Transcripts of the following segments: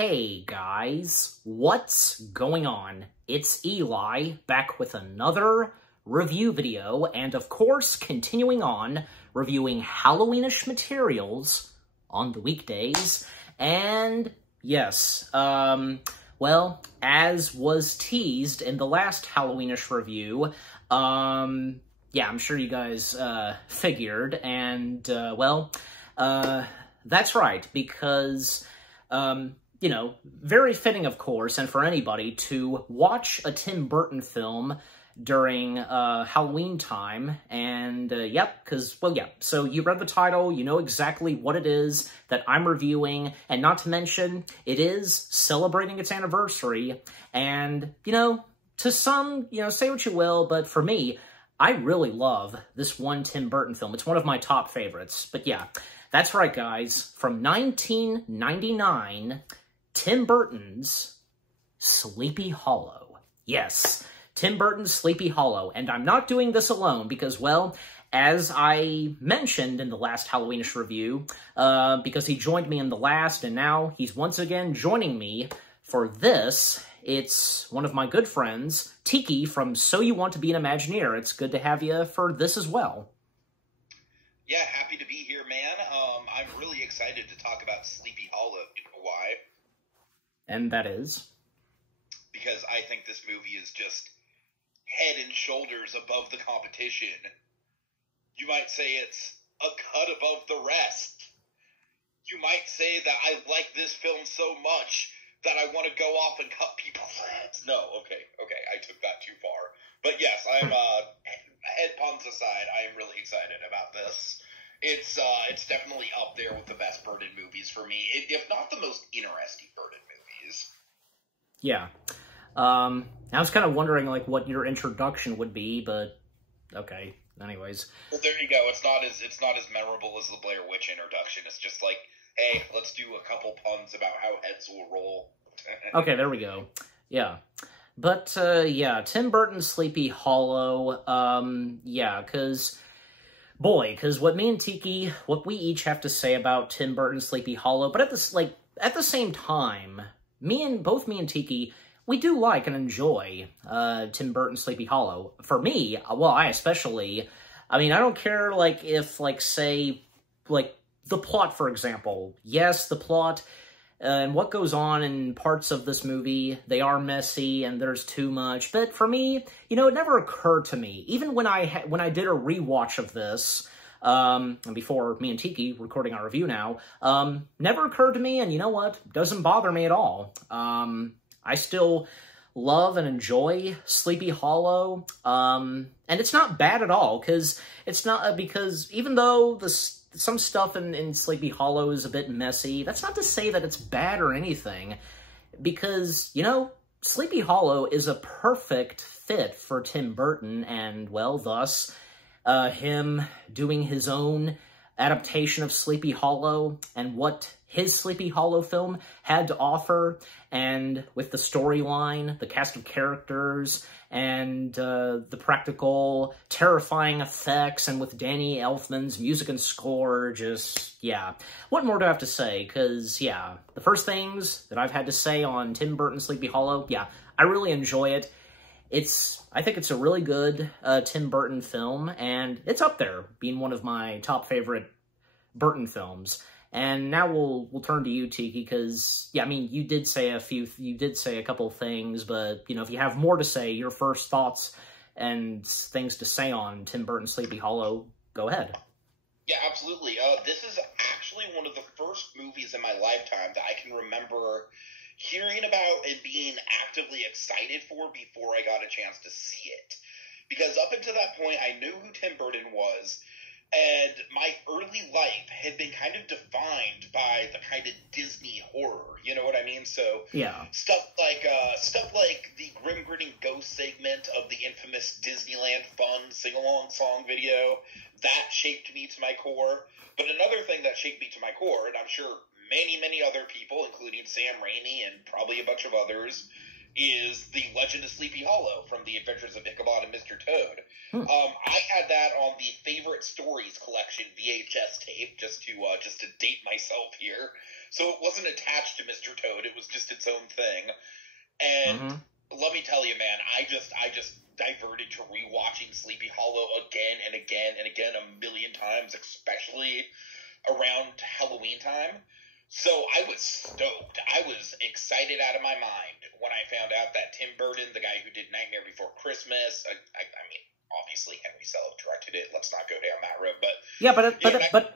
Hey guys, what's going on? It's Eli, back with another review video, and of course, continuing on, reviewing Halloweenish materials on the weekdays. And yes, well, as was teased in the last Halloweenish review, yeah, I'm sure you guys, figured, and, that's right, because, you know, very fitting, of course, and for anybody to watch a Tim Burton film during Halloween time, and yep, because, well, yeah, so you read the title, you know exactly what it is that I'm reviewing, and not to mention, it is celebrating its anniversary, and, you know, to some, you know, say what you will, but for me, I really love this one Tim Burton film. It's one of my top favorites, but yeah, that's right, guys, from 1999, Tim Burton's Sleepy Hollow. Yes, Tim Burton's Sleepy Hollow. And I'm not doing this alone because, well, as I mentioned in the last Halloweenish review, because he joined me in the last, and now he's once again joining me for this, it's one of my good friends, Tiki from So You Want to Be an Imagineer. It's good to have you for this as well. Yeah, happy to be here, man. I'm really excited to talk about Sleepy Hollow. You know why? And that is? Because I think this movie is just head and shoulders above the competition. You might say it's a cut above the rest. You might say that I like this film so much that I want to go off and cut people's heads. No, okay, I took that too far. But yes, I'm, head puns aside, I am really excited about this. It's definitely up there with the best Burton movies for me, if not the most interesting Burton movies. Yeah. I was kind of wondering, like, what your introduction would be, but okay. Anyways. Well, there you go. It's not as memorable as the Blair Witch introduction. It's just like, hey, let's do a couple puns about how heads will roll. Okay, there we go. Yeah. But, yeah, Tim Burton's Sleepy Hollow, yeah, because what me and Tiki, what we each have to say about Tim Burton's Sleepy Hollow, but at the same time, both me and Tiki, we do like and enjoy, Tim Burton's Sleepy Hollow. For me, well, I don't care, like, if, like, say, like, the plot, for example. Yes, the plot, and what goes on in parts of this movie, they are messy and there's too much. But for me, you know, it never occurred to me, even when I did a rewatch of this, and before me and Tiki recording our review now, never occurred to me, and you know what? Doesn't bother me at all. I still love and enjoy Sleepy Hollow, and it's not bad at all, because even though some stuff in Sleepy Hollow is a bit messy, that's not to say that it's bad or anything, because, you know, Sleepy Hollow is a perfect fit for Tim Burton, and, well, thus, him doing his own adaptation of Sleepy Hollow, and what his Sleepy Hollow film had to offer, and with the storyline, the cast of characters, and the practical, terrifying effects, and with Danny Elfman's music and score, just, yeah. What more do I have to say? Because, yeah, the first things that I've had to say on Tim Burton's Sleepy Hollow, yeah, I really enjoy it. I think it's a really good Tim Burton film, and it's up there, being one of my top favorite Burton films. And now we'll turn to you, Tiki, because, yeah, I mean, you did say a couple of things, but, you know, if you have more to say, your first thoughts and things to say on Tim Burton's Sleepy Hollow, go ahead. Yeah, absolutely. This is actually one of the first movies in my lifetime that I can remember hearing about and being actively excited for before I got a chance to see it. Because up until that point, I knew who Tim Burton was, and my early life had been kind of defined by the kind of Disney horror, you know what I mean? So yeah, stuff like the Grim Grinning Ghost segment of the infamous Disneyland Fun sing-along song video, that shaped me to my core. But another thing that shaped me to my core, and I'm sure many other people, including Sam Raimi and probably a bunch of others, is The Legend of Sleepy Hollow from The Adventures of Ichabod and Mr. Toad. I had that on the Favorite Stories collection VHS tape, just to date myself here. So it wasn't attached to Mr. Toad; it was just its own thing. And let me tell you, man, I just diverted to rewatching Sleepy Hollow again and again and again a million times, especially around Halloween time. So I was stoked. I was excited out of my mind when I found out that Tim Burton, the guy who did Nightmare Before Christmas, I mean, obviously Henry Selick directed it. Let's not go down that road, but yeah, but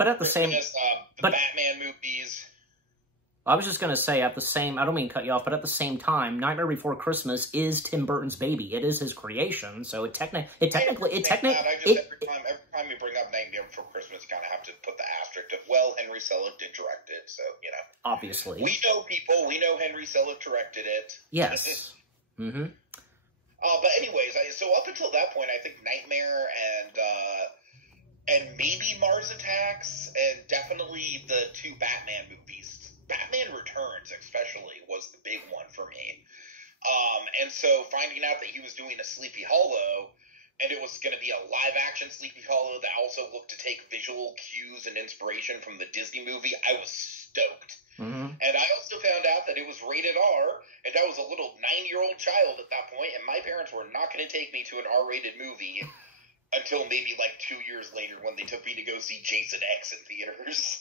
at the same, Batman movies. I was just gonna say at the same. I don't mean to cut you off, but at the same time, Nightmare Before Christmas is Tim Burton's baby. It is his creation, so every time you bring up Nightmare Before Christmas, you kind of have to put the asterisk of, well, Henry Selick did direct it, so you know. Obviously, we know people. We know Henry Selick directed it. Yes. But anyways, so up until that point, I think Nightmare and maybe Mars Attacks, and definitely the two Batman movies. Batman Returns, especially, was the big one for me. And so finding out that he was doing a Sleepy Hollow, and it was going to be a live-action Sleepy Hollow that also looked to take visual cues and inspiration from the Disney movie, I was stoked. And I also found out that it was rated R, and I was a little 9-year-old child at that point, and my parents were not going to take me to an R-rated movie until maybe like 2 years later when they took me to go see Jason X in theaters.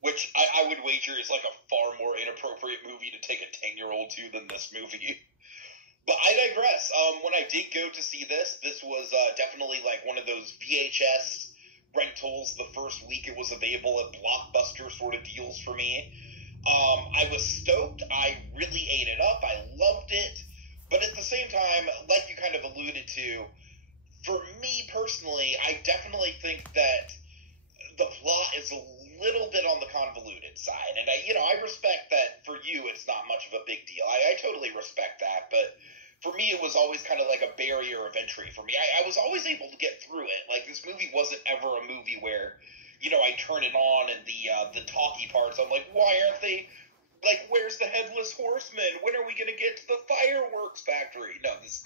Which I would wager is like a far more inappropriate movie to take a 10-year-old to than this movie. But I digress. When I did go to see this was definitely like one of those VHS rentals the first week it was available at Blockbuster sort of deals for me. I was stoked. I really ate it up. I loved it. But at the same time, like you kind of alluded to, for me personally, I definitely think that the plot is a little bit on the convoluted side. And I respect that for you it's not much of a big deal. I totally respect that, but for me it was always kind of like a barrier of entry for me. I was always able to get through it. Like, this movie wasn't ever a movie where, I turn it on and the talky parts, I'm like, why aren't they, like, where's the Headless Horseman? When are we going to get to the fireworks factory? No, this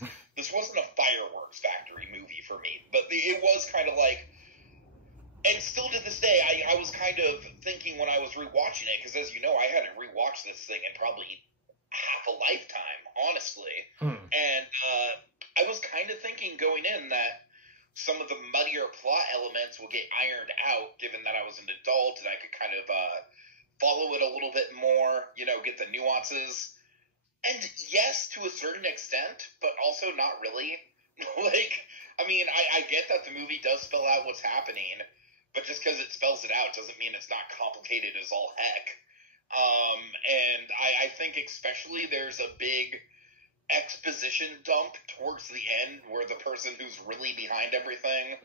wasn't a fireworks factory movie for me, but it was kind of like. And still to this day, I was kind of thinking when I was rewatching it, because as you know, I hadn't rewatched this thing in probably half a lifetime, honestly. And I was kind of thinking going in that some of the muddier plot elements would get ironed out, given that I was an adult and I could kind of follow it a little bit more, get the nuances. And yes, to a certain extent, but also not really. I get that the movie does spell out what's happening, but just because it spells it out doesn't mean it's not complicated as all heck. And I think especially there's a big exposition dump towards the end where the person who's really behind everything...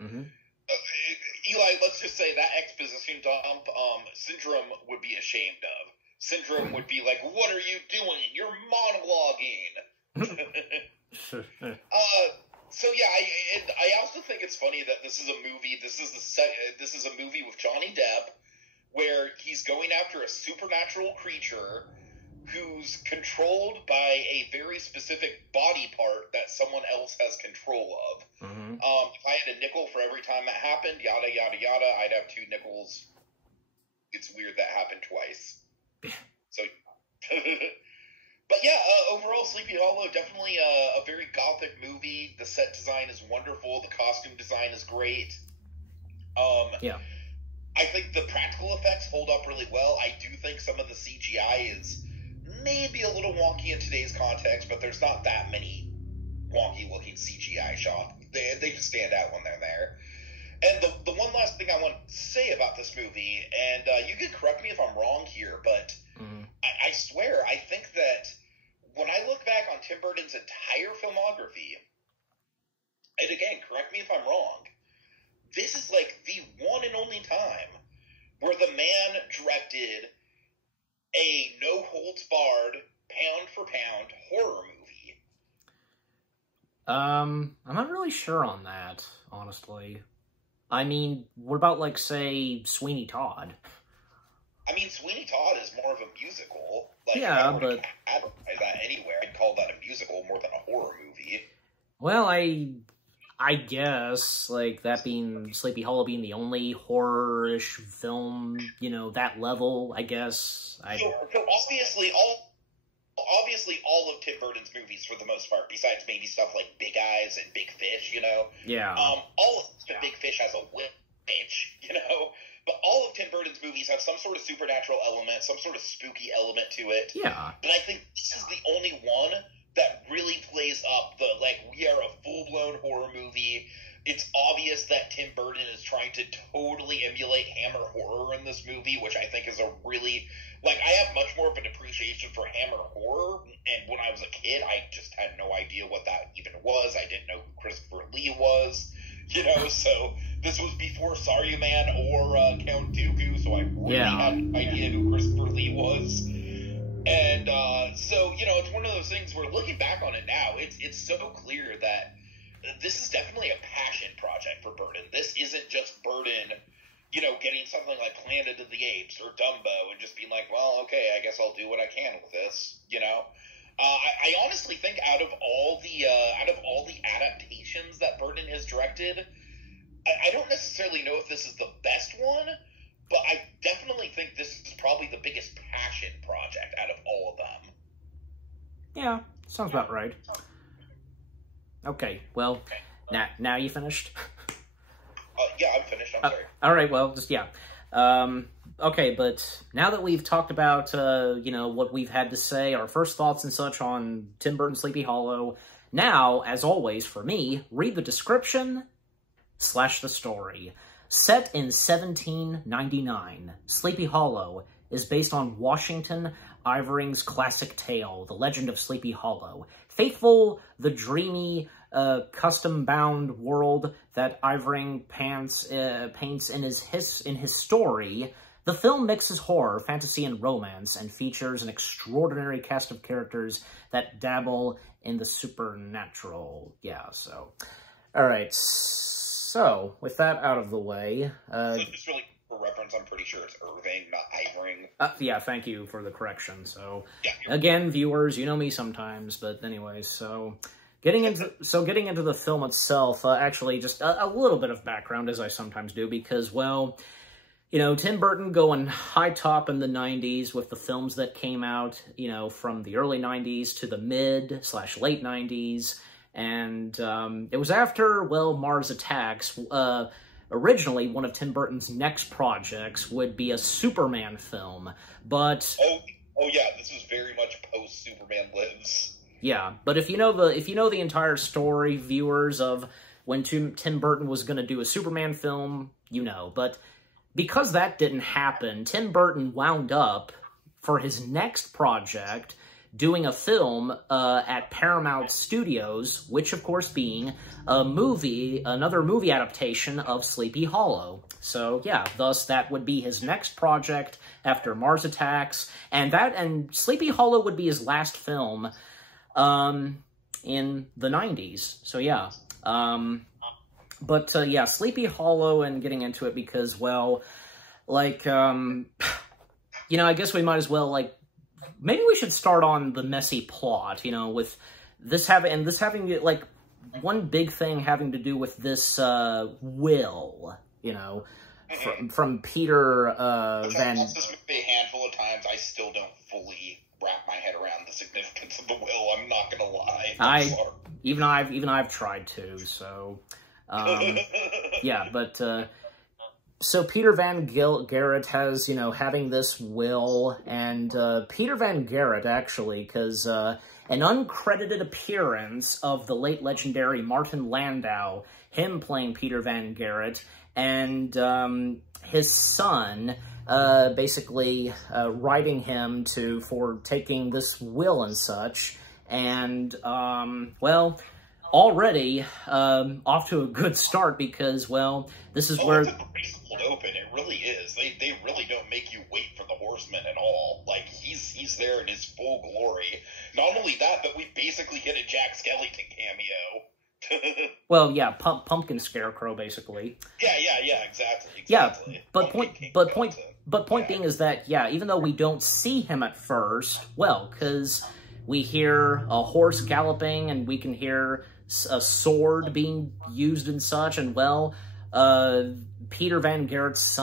Eli, let's just say that exposition dump, Syndrome would be ashamed of. Syndrome would be like, what are you doing? You're monologuing. So yeah, I also think it's funny that this is a movie. This is a movie with Johnny Depp, where he's going after a supernatural creature who's controlled by a very specific body part that someone else has control of. If I had a nickel for every time that happened, yada yada yada, I'd have 2 nickels. It's weird that happened twice. So. But yeah, overall, Sleepy Hollow, definitely a very gothic movie. The set design is wonderful. The costume design is great. I think the practical effects hold up really well. I do think some of the CGI is maybe a little wonky in today's context, but there's not that many wonky-looking CGI shots. They just stand out when they're there. And the one last thing I want to say about this movie, and you can correct me if I'm wrong here, but I swear, I think that when I look back on Tim Burton's entire filmography, and again, correct me if I'm wrong, this is like the one and only time where the man directed a no-holds-barred, pound-for-pound horror movie. I'm not really sure on that, honestly. I mean, what about, like, say, Sweeney Todd? I mean, Sweeney Todd is more of a musical. Like, yeah, if I were but to advertise that anywhere, I'd call that a musical more than a horror movie. well, I guess, like, that being, Sleepy Hollow being the only horror-ish film, you know, that level, I guess. So obviously all of Tim Burton's movies, for the most part, besides maybe stuff like Big Eyes and Big Fish, you know? Yeah. All of Big Fish has a witch, you know? But all of Tim Burton's movies have some sort of supernatural element, some sort of spooky element to it. Yeah. But I think this is the only one that really plays up the, like, we are a full-blown horror movie. It's obvious that Tim Burton is trying to totally emulate Hammer horror in this movie, which I think is a really, like, I have much more of an appreciation for Hammer horror, and when I was a kid, I just had no idea what that even was. I didn't know who Christopher Lee was, you know, so this was before Saruman or Count Dooku, so I really had no idea who Christopher Lee was. And so, you know, it's one of those things where, looking back on it now, it's so clear that this is definitely a passion project for Burton. This isn't just Burton, you know, getting something like Planet of the Apes or Dumbo and just being like, well, okay, I guess I'll do what I can with this, you know? I honestly think out of all the adaptations that Burton has directed, I don't necessarily know if this is the best one, but I definitely think this is probably the biggest passion project out of all of them. Yeah, sounds about right. Okay, well, now you finished? Yeah, I'm finished. I'm sorry. All right, well, just, yeah. Okay, but now that we've talked about, you know, what we've had to say, our first thoughts and such on Tim Burton's Sleepy Hollow, now, as always, for me, read the description / the story. Set in 1799, Sleepy Hollow is based on Washington Irving's classic tale, The Legend of Sleepy Hollow. Faithful, the dreamy, custom-bound world that Irving paints in his story, the film mixes horror, fantasy, and romance, and features an extraordinary cast of characters that dabble in the supernatural. Yeah, so... Alright, so, with that out of the way... so just really for reference, I'm pretty sure it's Irving, not Irving. Yeah, thank you for the correction. So, yeah, again, viewers, you know me sometimes, but anyways, so... Getting into the film itself, actually, just a little bit of background, as I sometimes do, because, well, you know, Tim Burton going high top in the 90s with the films that came out, you know, from the early 90s to the mid/late 90s, and it was after, well, Mars Attacks. Originally, one of Tim Burton's next projects would be a Superman film, but... Oh yeah, this was very much post-Superman Lives. Yeah, but if you know the entire story, viewers, of when Tim Burton was going to do a Superman film, you know. But because that didn't happen, Tim Burton wound up, for his next project, doing a film at Paramount Studios, which, of course, being another movie adaptation of Sleepy Hollow. So, yeah, thus that would be his next project after Mars Attacks, and Sleepy Hollow would be his last film in the 90s. So, yeah. Yeah, Sleepy Hollow, and getting into it because, well, like, you know, I guess we might as well, like, maybe we should start on the messy plot, you know, with this having, like, one big thing having to do with this, will, you know, from Peter, Van... I've this movie a handful of times, I still don't fully wrap my head around the significance of the will, I'm not gonna lie. Even I've tried to, so, yeah, but, so Peter Van Garrett has, you know, having this will, and, Peter Van Garrett, actually, because, an uncredited appearance of the late legendary Martin Landau, him playing Peter Van Garrett, and, his son, basically, writing him for taking this will and such, and, well, already, off to a good start, because, well, this is where... It's a pretty cold open, it really is. They really don't make you wait for the horseman at all. Like, he's there in his full glory. Not only that, but we basically get a Jack Skellington cameo. Well, yeah, Pumpkin Scarecrow, basically. Yeah, exactly. Yeah, But point being is that, yeah, even though we don't see him at first, well, because we hear a horse galloping and we can hear a sword being used and such, and, well, Peter Van Garrett's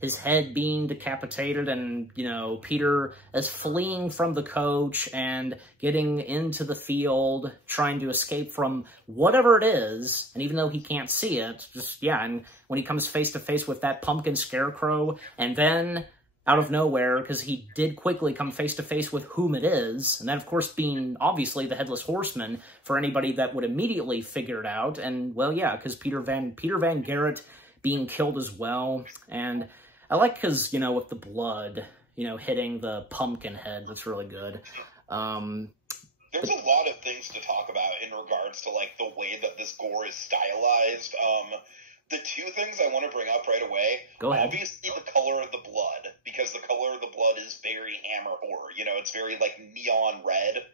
his head being decapitated, and, you know, Peter is fleeing from the coach and getting into the field, trying to escape from whatever it is, and even though he can't see it, just, yeah, and when he comes face to face with that pumpkin scarecrow, and then out of nowhere, because he did quickly come face to face with whom it is, and that, of course, being obviously the Headless Horseman for anybody that would immediately figure it out, and, well, yeah, because Peter Van Garrett being killed as well, and I like because, you know, with the blood, you know, hitting the pumpkin head, that's really good. There's a lot of things to talk about in regards to, like, the way that this gore is stylized. The two things I want to bring up right away, Go ahead. Obviously the color of the blood, because the color of the blood is very Hammer horror. You know, it's very, like, neon red.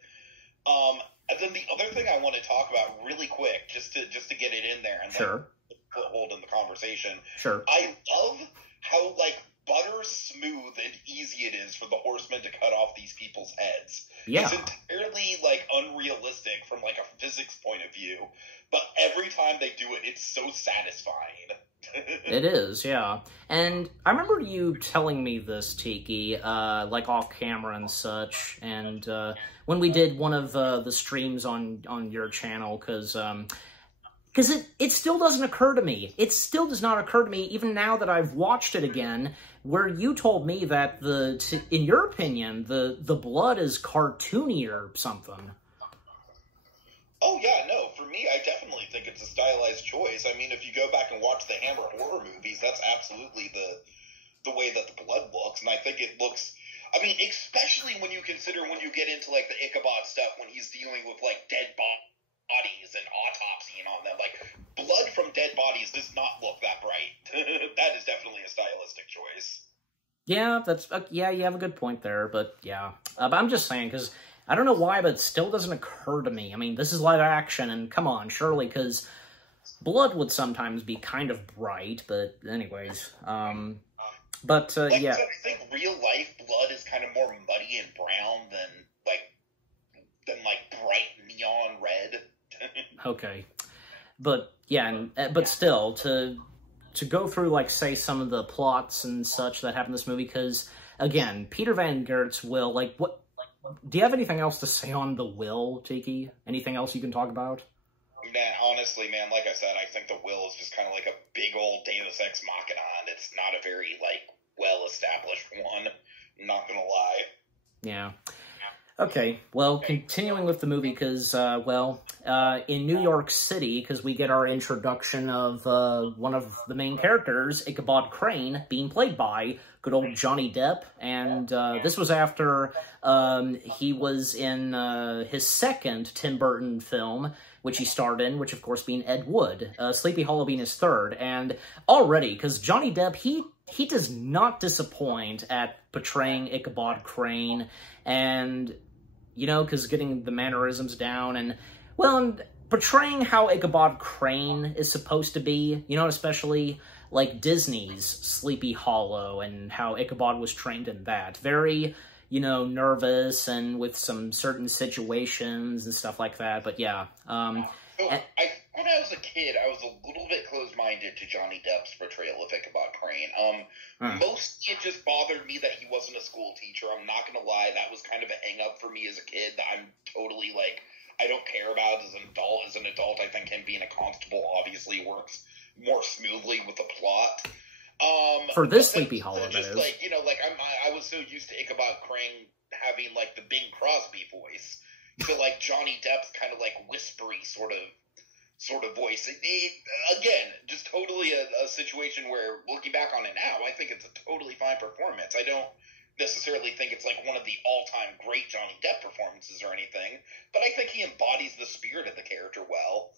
And then the other thing I want to talk about really quick, just to get it in there and Sure. then put hold in the conversation. Sure. I love how, like, butter smooth and easy it is for the Horsemen to cut off these people's heads. Yeah. It's entirely, like, unrealistic from, like, a physics point of view, but every time they do it, it's so satisfying. It is, yeah. And I remember you telling me this, Tiki, like off camera and such, and when we did one of the streams on your channel, because it still doesn't occur to me. It still does not occur to me, even now that I've watched it again, where you told me that, in your opinion, the blood is cartoony or something. Oh, yeah, no, for me, I definitely think it's a stylized choice. I mean, if you go back and watch the Hammer horror movies, that's absolutely the way that the blood looks, and I think it looks... I mean, especially when you consider when you get into, like, the Ichabod stuff, when he's dealing with, like, dead bodies and autopsying on them. Like, blood from dead bodies does not look that bright. That is definitely a stylistic choice. Yeah, that's... yeah, you have a good point there, but yeah. But I'm just saying, because... I don't know why, but it still doesn't occur to me. I mean, this is live action, and come on, surely, because blood would sometimes be kind of bright, but anyways. Yeah. I think real-life blood is kind of more muddy and brown than bright neon red. Okay. But, yeah, but still, to go through, like, say, some of the plots and such that happen in this movie, because, again, Peter Van Garrett's will, like, what... Do you have anything else to say on the will, Tiki? Anything else you can talk about? Nah, honestly, man, like I said, I think the will is just kind of like a big old Deus Ex Machina, and it's not a very, like, well-established one. I'm not gonna lie. Yeah. Okay, well, continuing with the movie, because, in New York City, because we get our introduction of one of the main characters, Ichabod Crane, being played by good old Johnny Depp, and this was after he was in his second Tim Burton film, which he starred in, which of course being Ed Wood, Sleepy Hollow being his third, and already, because Johnny Depp, he does not disappoint at portraying Ichabod Crane, and, you know, because getting the mannerisms down, and, well, and portraying how Ichabod Crane is supposed to be, you know, especially... like Disney's Sleepy Hollow and how Ichabod was trained in that. Very, you know, nervous and with some certain situations and stuff like that. But yeah. When I was a kid, I was a little bit closed-minded to Johnny Depp's portrayal of Ichabod Crane. Mostly it just bothered me that he wasn't a school teacher. I'm not going to lie. That was kind of a hang-up for me as a kid that I'm totally, like, I don't care about as an adult. As an adult, I think him being a constable obviously works more smoothly with the plot. For this Sleepy Hollow, that just is. like, you know, like I was so used to Ichabod Crane having like the Bing Crosby voice, so like Johnny Depp's kind of like whispery sort of voice. Again, just totally a situation where looking back on it now, I think it's a totally fine performance. I don't necessarily think it's like one of the all-time great Johnny Depp performances or anything, but I think he embodies the spirit of the character well.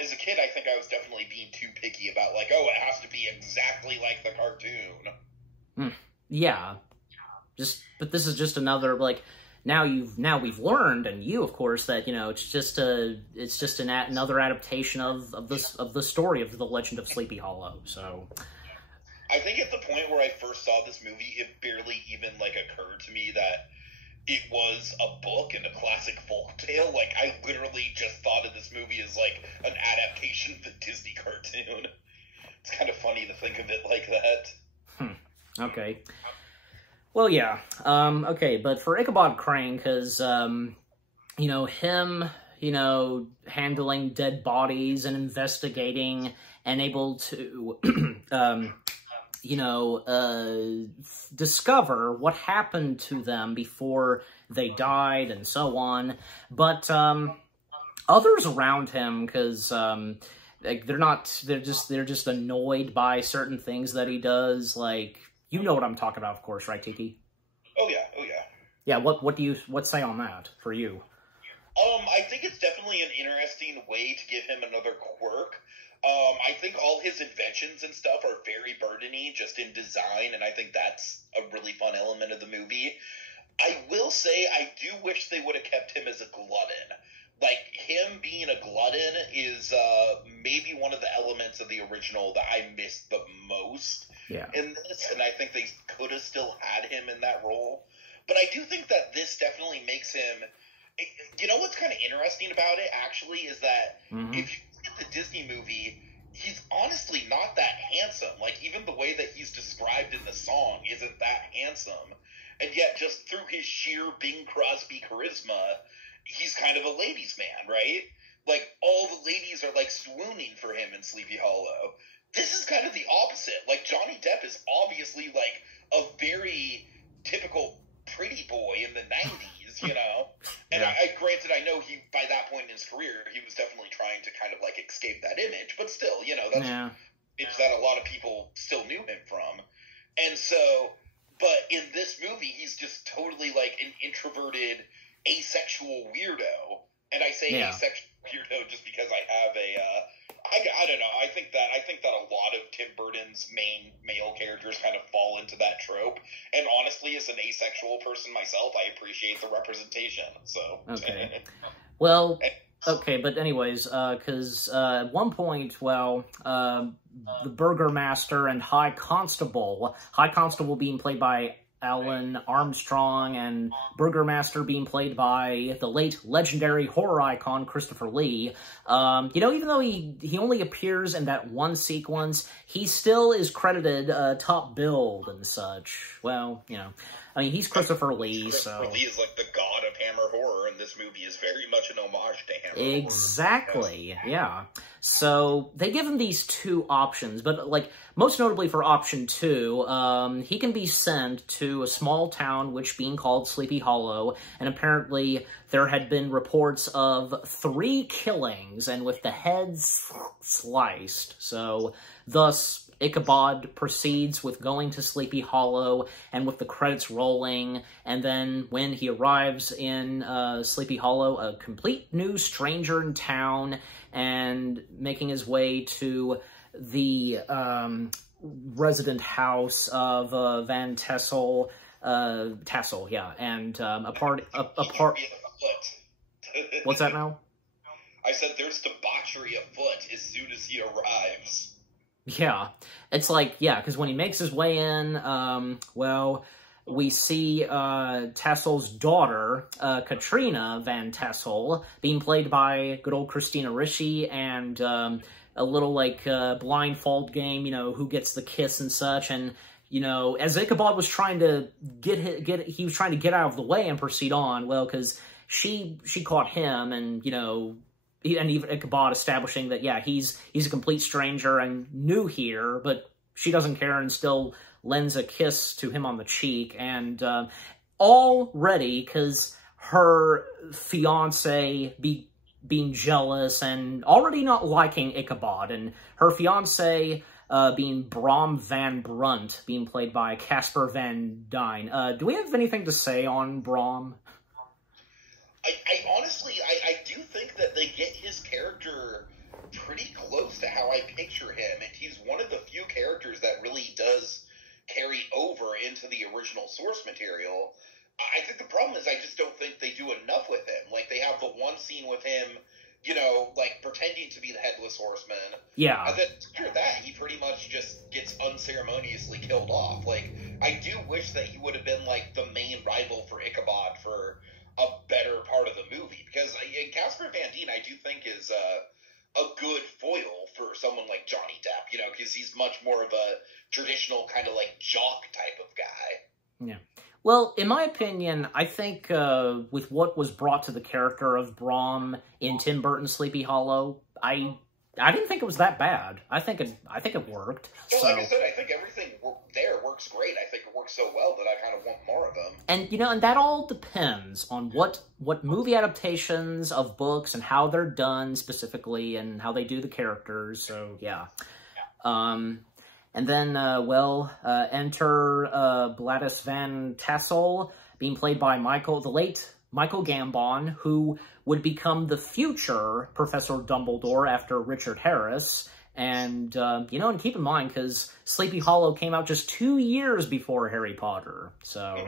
As a kid, I think I was definitely being too picky about, like, oh, it has to be exactly like the cartoon. Yeah. But this is just another, like, now we've learned, and you, of course, that, you know, it's just another adaptation of the story of The Legend of Sleepy Hollow, so... I I think at the point where I first saw this movie, it barely even, like, occurred to me that it was a book and a classic folktale. Like, I literally just thought of this movie as, like, an adaptation of the Disney cartoon. It's kind of funny to think of it like that. Okay. Well, yeah. Okay, but for Ichabod Crane, because, you know, him, you know, handling dead bodies and investigating and able to, you know, discover what happened to them before they died and so on. But others around him, because like they're just annoyed by certain things that he does. Like, you know what I'm talking about, of course, right, Tiki? Oh yeah, oh yeah. Yeah. What say on that for you? I think it's definitely an interesting way to give him another quirk. I think all his inventions and stuff are very burdeny just in design, and I think that's a really fun element of the movie. I will say I do wish they would have kept him as a glutton. Like, him being a glutton is maybe one of the elements of the original that I missed the most in this, and I think they could have still had him in that role. But I do think that this definitely makes him... You know what's kind of interesting about it, actually, is that if you look at the Disney movie, he's honestly not that handsome. Like, even the way that he's described in the song isn't that handsome. And yet, just through his sheer Bing Crosby charisma, he's kind of a ladies' man, right? Like, all the ladies are, like, swooning for him in Sleepy Hollow. This is kind of the opposite. Like, Johnny Depp is obviously, like, a very typical pretty boy in the 90s, you know? And granted, I know he, by that point in his career, he was definitely trying to kind of, like, escape that image, but still, you know, that's image that a lot of people still knew him from. And so, but in this movie, he's just totally, like, an introverted, asexual weirdo. And I say asexual weirdo just because I have I don't know. I think that a lot of Tim Burton's main male characters kind of fall into that trope. And honestly, as an asexual person myself, I appreciate the representation. So okay, well, okay, but anyways, because at one point, well, the Burgermaster and High Constable being played by Alan Armstrong, and Burgermaster being played by the late legendary horror icon Christopher Lee. You know, even though he only appears in that one sequence, he still is credited top billed and such. Well, you know, I mean, he's Christopher Lee, so... Christopher Lee is like the god of Hammer horror, and this movie is very much an homage to Hammer horror. Exactly, yeah. So, they give him these two options, but, like, most notably for option 2, he can be sent to a small town, which being called Sleepy Hollow, and apparently there had been reports of 3 killings, and with the heads sliced. So, thus... Ichabod proceeds with going to Sleepy Hollow, and with the credits rolling, and then when he arrives in Sleepy Hollow, a complete new stranger in town, and making his way to the resident house of Van Tassel, yeah, and a part... What's that now? I said there's debauchery afoot as soon as he arrives. Yeah, it's like, yeah, because when he makes his way in, well, we see Tassel's daughter, Katrina Van Tassel, being played by good old Christina Ricci, and a little, like, blindfold game, you know, who gets the kiss and such, and, you know, as Ichabod was trying to he was trying to get out of the way and proceed on, well, because she caught him, and, you know... And even Ichabod establishing that, yeah, he's a complete stranger and new here, but she doesn't care and still lends a kiss to him on the cheek. And already, because her fiancé being jealous and already not liking Ichabod, and her fiancé being Brom Van Brunt, being played by Casper Van Dyne. Do we have anything to say on Brom? I honestly do think that they get his character pretty close to how I picture him, and he's one of the few characters that really does carry over into the original source material. I think the problem is I just don't think they do enough with him. Like, they have the one scene with him you know, like, pretending to be the Headless Horseman. Yeah. And then after that, he pretty much just gets unceremoniously killed off. Like, I do wish that he would have been, like, the main rival for Ichabod for a better part of the movie. Because Casper Van Dien, I do think, is a good foil for someone like Johnny Depp, you know, because he's much more of a traditional kind of, like, jock type of guy. Yeah. Well, in my opinion, I think with what was brought to the character of Brom in Tim Burton's Sleepy Hollow, I didn't think it was that bad. I think it worked. Well, so, like I said, I think everything there works great. I think it works so well that I kind of want more of them. And you know, and that all depends on what movie adaptations of books and how they're done specifically and how they do the characters. So yeah. And then, enter Gladys Van Tassel, being played by the late Michael Gambon, who would become the future Professor Dumbledore after Richard Harris. And, you know, and keep in mind, because Sleepy Hollow came out just 2 years before Harry Potter. So,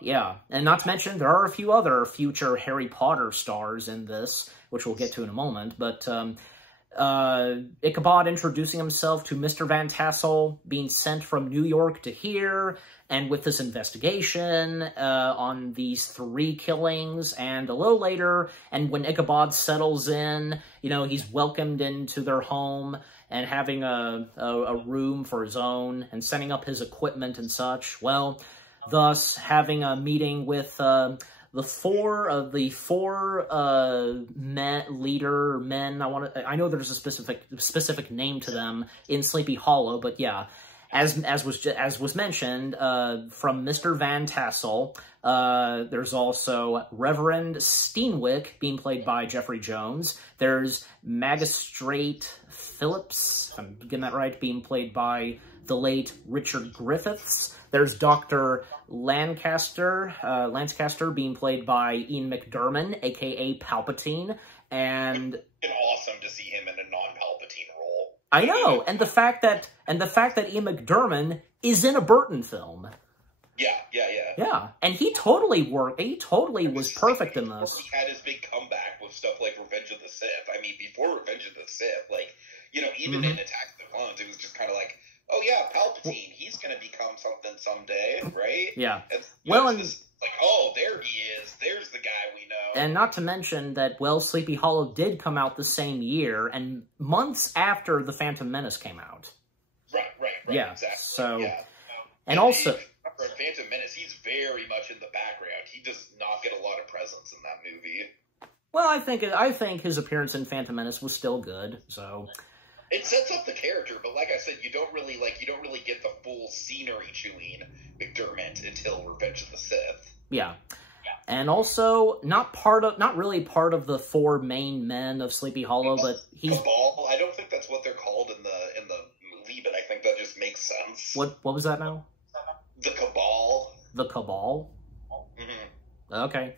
yeah. And not to mention, there are a few other future Harry Potter stars in this, which we'll get to in a moment. But, Ichabod introducing himself to Mr. Van Tassel, being sent from New York to here, and with this investigation on these 3 killings, and a little later, and when Ichabod settles in, you know, he's welcomed into their home, and having a room for his own, and setting up his equipment and such. Well, thus having a meeting with the four men. I know there's a specific name to them in Sleepy Hollow, but yeah, as was mentioned, from Mr. Van Tassel, there's also Reverend Steenwick, being played by Jeffrey Jones. There's Magistrate Phillips, if I'm getting that right, being played by the late Richard Griffiths. There's Dr. Lancaster being played by Ian McDiarmid, a.k.a. Palpatine, and it's awesome to see him in a non-Palpatine role. I know, and the fact that Ian McDiarmid is in a Burton film. Yeah. And he totally worked. He totally was perfect in this. He had his big comeback with stuff like Revenge of the Sith. I mean, before Revenge of the Sith, like, you know, even in Attack of the Clones, it was just kind of like, oh yeah, Palpatine, he's going to become something someday, right? Yeah. And, well, and just like, oh, there he is. There's the guy we know. And not to mention that, well, Sleepy Hollow did come out the same year, and months after The Phantom Menace came out. Right. Yeah, exactly. So, yeah. And also, for Phantom Menace, he's very much in the background. He does not get a lot of presence in that movie. Well, I think his appearance in Phantom Menace was still good. So it sets up the character, but like I said, you don't really get the full scenery chewing McDiarmid until Revenge of the Sith. Yeah. And also not really part of the 4 main men of Sleepy Hollow, but he's Cabal. I don't think that's what they're called in the movie, but I think that just makes sense. What was that now? The Cabal. The Cabal? Mm-hmm. Okay.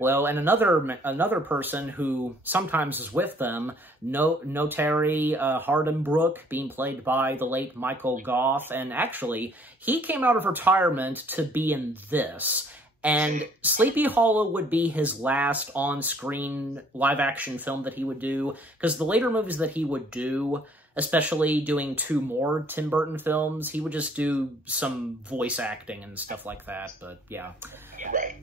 Well, and another person who sometimes is with them, Notary Hardenbrook, being played by the late Michael Goff, and actually, he came out of retirement to be in this. And Sleepy Hollow would be his last on-screen live-action film that he would do, because the later movies that he would do, especially doing 2 more Tim Burton films, he would just do some voice acting and stuff like that, but yeah. Right.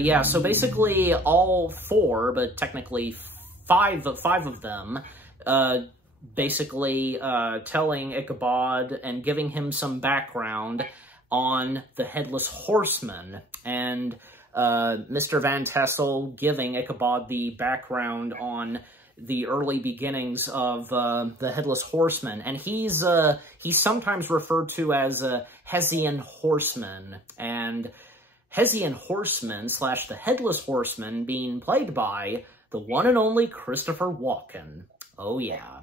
Yeah, so basically all 4, but technically 5 of them, basically telling Ichabod and giving him some background on the Headless Horseman, and Mr. Van Tassel giving Ichabod the background on the early beginnings of the Headless Horseman, and he's sometimes referred to as a Hessian Horseman, and Hessian Horseman / the Headless Horseman being played by the one and only Christopher Walken. Oh yeah.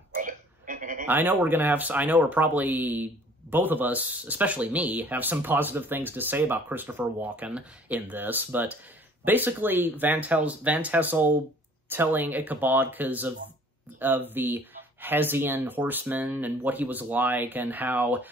I know we're probably, both of us, especially me, have some positive things to say about Christopher Walken in this, but basically Van Tassel telling Ichabod because of the Hessian Horseman and what he was like, and how,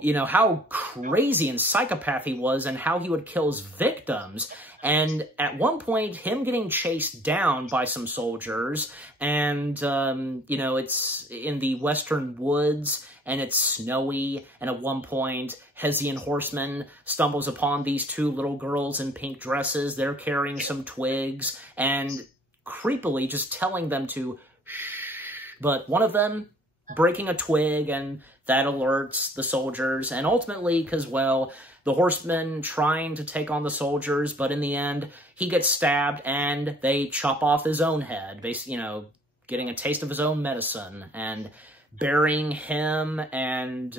you know, how crazy and psychopath he was and how he would kill his victims. And at one point, him getting chased down by some soldiers, and, you know, it's in the western woods, and it's snowy, and at one point, Hessian horseman stumbles upon these two little girls in pink dresses. They're carrying some twigs, and creepily just telling them to shh, but one of them breaking a twig, and that alerts the soldiers, and ultimately, because, well, the horseman trying to take on the soldiers, but in the end, he gets stabbed, and they chop off his own head, basically, you know, getting a taste of his own medicine, and burying him, and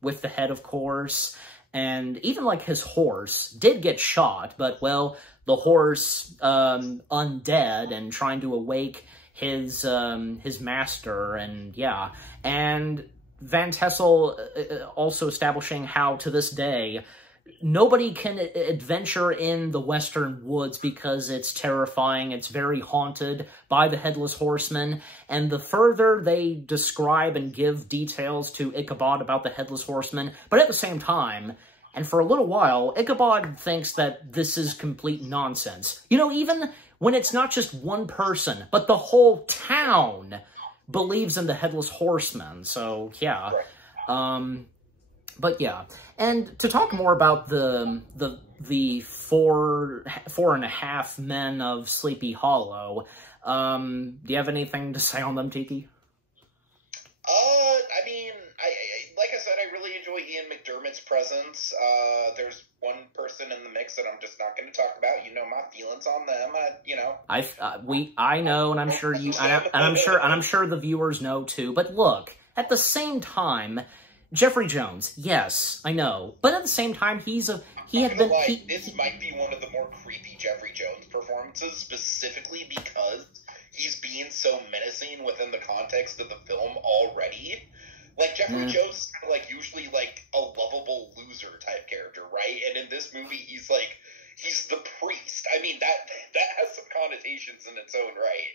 with the head, of course, and even, like, his horse did get shot, but, well, the horse, undead, and trying to awake his master, and, yeah, and Van Tessel also establishing how, to this day, nobody can adventure in the western woods because it's terrifying, it's very haunted by the Headless Horseman, and the further they describe and give details to Ichabod about the Headless Horseman, but at the same time, and for a little while, Ichabod thinks that this is complete nonsense. You know, even when it's not just one person, but the whole town believes in the Headless Horseman, so, yeah. But, yeah. And to talk more about the four and a half men of Sleepy Hollow, do you have anything to say on them, Tiki? I mean, like I said, I really enjoy Ian McDermott's presence. There's one person in the mix that I'm just not going to talk about. You know my feelings on them. You know. I know, and I'm sure you, and I'm sure the viewers know too. But look, at the same time, Jeffrey Jones, yes, I know, but at the same time, this might be one of the more creepy Jeffrey Jones performances, specifically because he's being so menacing within the context of the film already. Like, Jeffrey Jones is kind of, like, usually, like, a lovable loser type character, right? And in this movie, he's the priest. I mean, that has some connotations in its own right.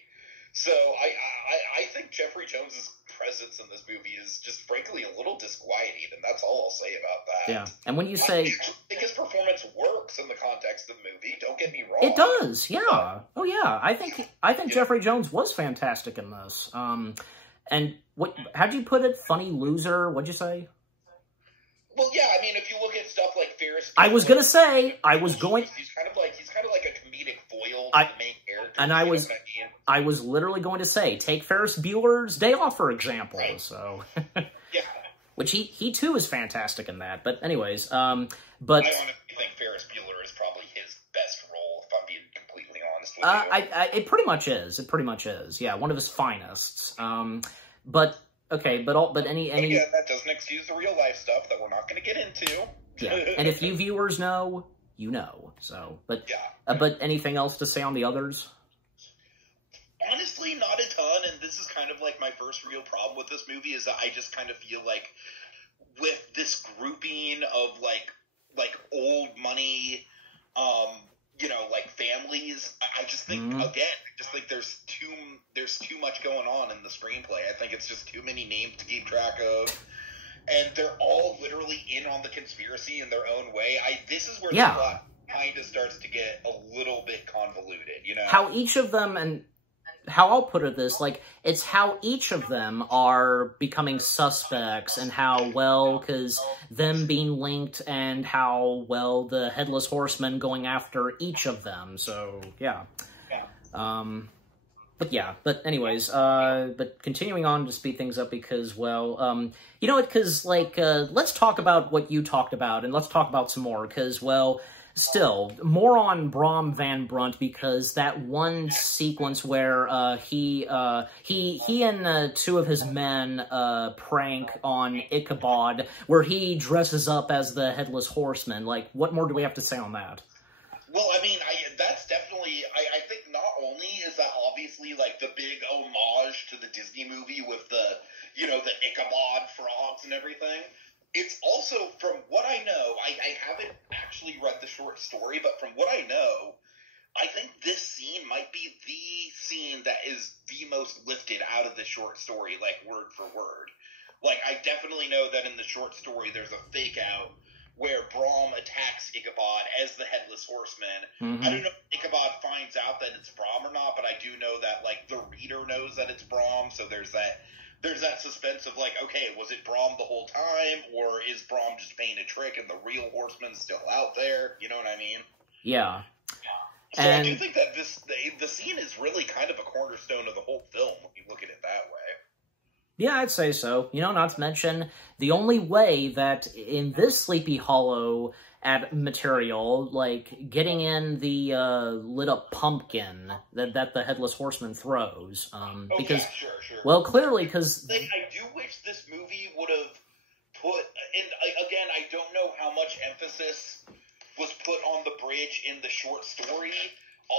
So, I think Jeffrey Jones's presence in this movie is just, frankly, a little disquieting, and that's all I'll say about that. Yeah, and when you say... I think his performance works in the context of the movie, don't get me wrong. It does, yeah. Oh, yeah, I think Jeffrey Jones was fantastic in this. And how'd you put it? Funny loser? What'd you say? Well, yeah, I mean, if you look at stuff like Ferris Bueller, I was gonna say, he's kind of like a comedic foil to the main character. And I was literally going to say, take Ferris Bueller's Day Off, for example. Right. So, yeah. Which he too is fantastic in that. But anyways, but... I honestly think Ferris Bueller is probably his best role, if I'm being completely honest with you. It pretty much is. It pretty much is. Yeah, one of his finest. But okay, but any again, that doesn't excuse the real life stuff that we're not going to get into. Yeah, and if you viewers know, you know. So, but yeah. But anything else to say on the others? Honestly, not a ton. And this is kind of like my first real problem with this movie is that I just kind of feel like with this grouping of like old money, you know, like families, I just think there's too much going on in the screenplay. I think it's just too many names to keep track of, and they're all literally in on the conspiracy in their own way. This is where the plot kind of starts to get a little bit convoluted, you know? How each of them, and how I'll put it this, like, it's how each of them are becoming suspects, and how, well, because them being linked, and how, well, the Headless Horseman going after each of them, so, yeah. But anyways, but continuing on to speed things up because, well, you know what, because, like, let's talk about what you talked about, and let's talk about some more, because, well, still, more on Brom Van Brunt, because that one sequence where he and two of his men prank on Ichabod, where he dresses up as the Headless Horseman. Like, what more do we have to say on that? Well, I mean, that's definitely, I think not only is that obviously, like, the big homage to the Disney movie with the, you know, the Ichabod frogs and everything, it's also, from what I know, I haven't actually read the short story, but from what I know, I think this scene might be the scene that is the most lifted out of the short story, like, word for word. Like, I definitely know that in the short story there's a fake out where Brahm attacks Ichabod as the Headless Horseman. Mm-hmm. I don't know if Ichabod finds out that it's Brahm or not, but I do know that, like, the reader knows that it's Brahm, so there's that suspense of, like, okay, was it Brahm the whole time, or is Brahm just playing a trick and the real horseman's still out there? You know what I mean? Yeah. So I do think that the scene is really kind of a cornerstone of the whole film when you look at it that way. Yeah, I'd say so. You know, not to mention, the only way that in this Sleepy Hollow material, like, getting in the lit-up pumpkin that the Headless Horseman throws. Because, yeah, sure. Well, clearly, because... I do wish this movie would have put... And, again, I don't know how much emphasis was put on the bridge in the short story.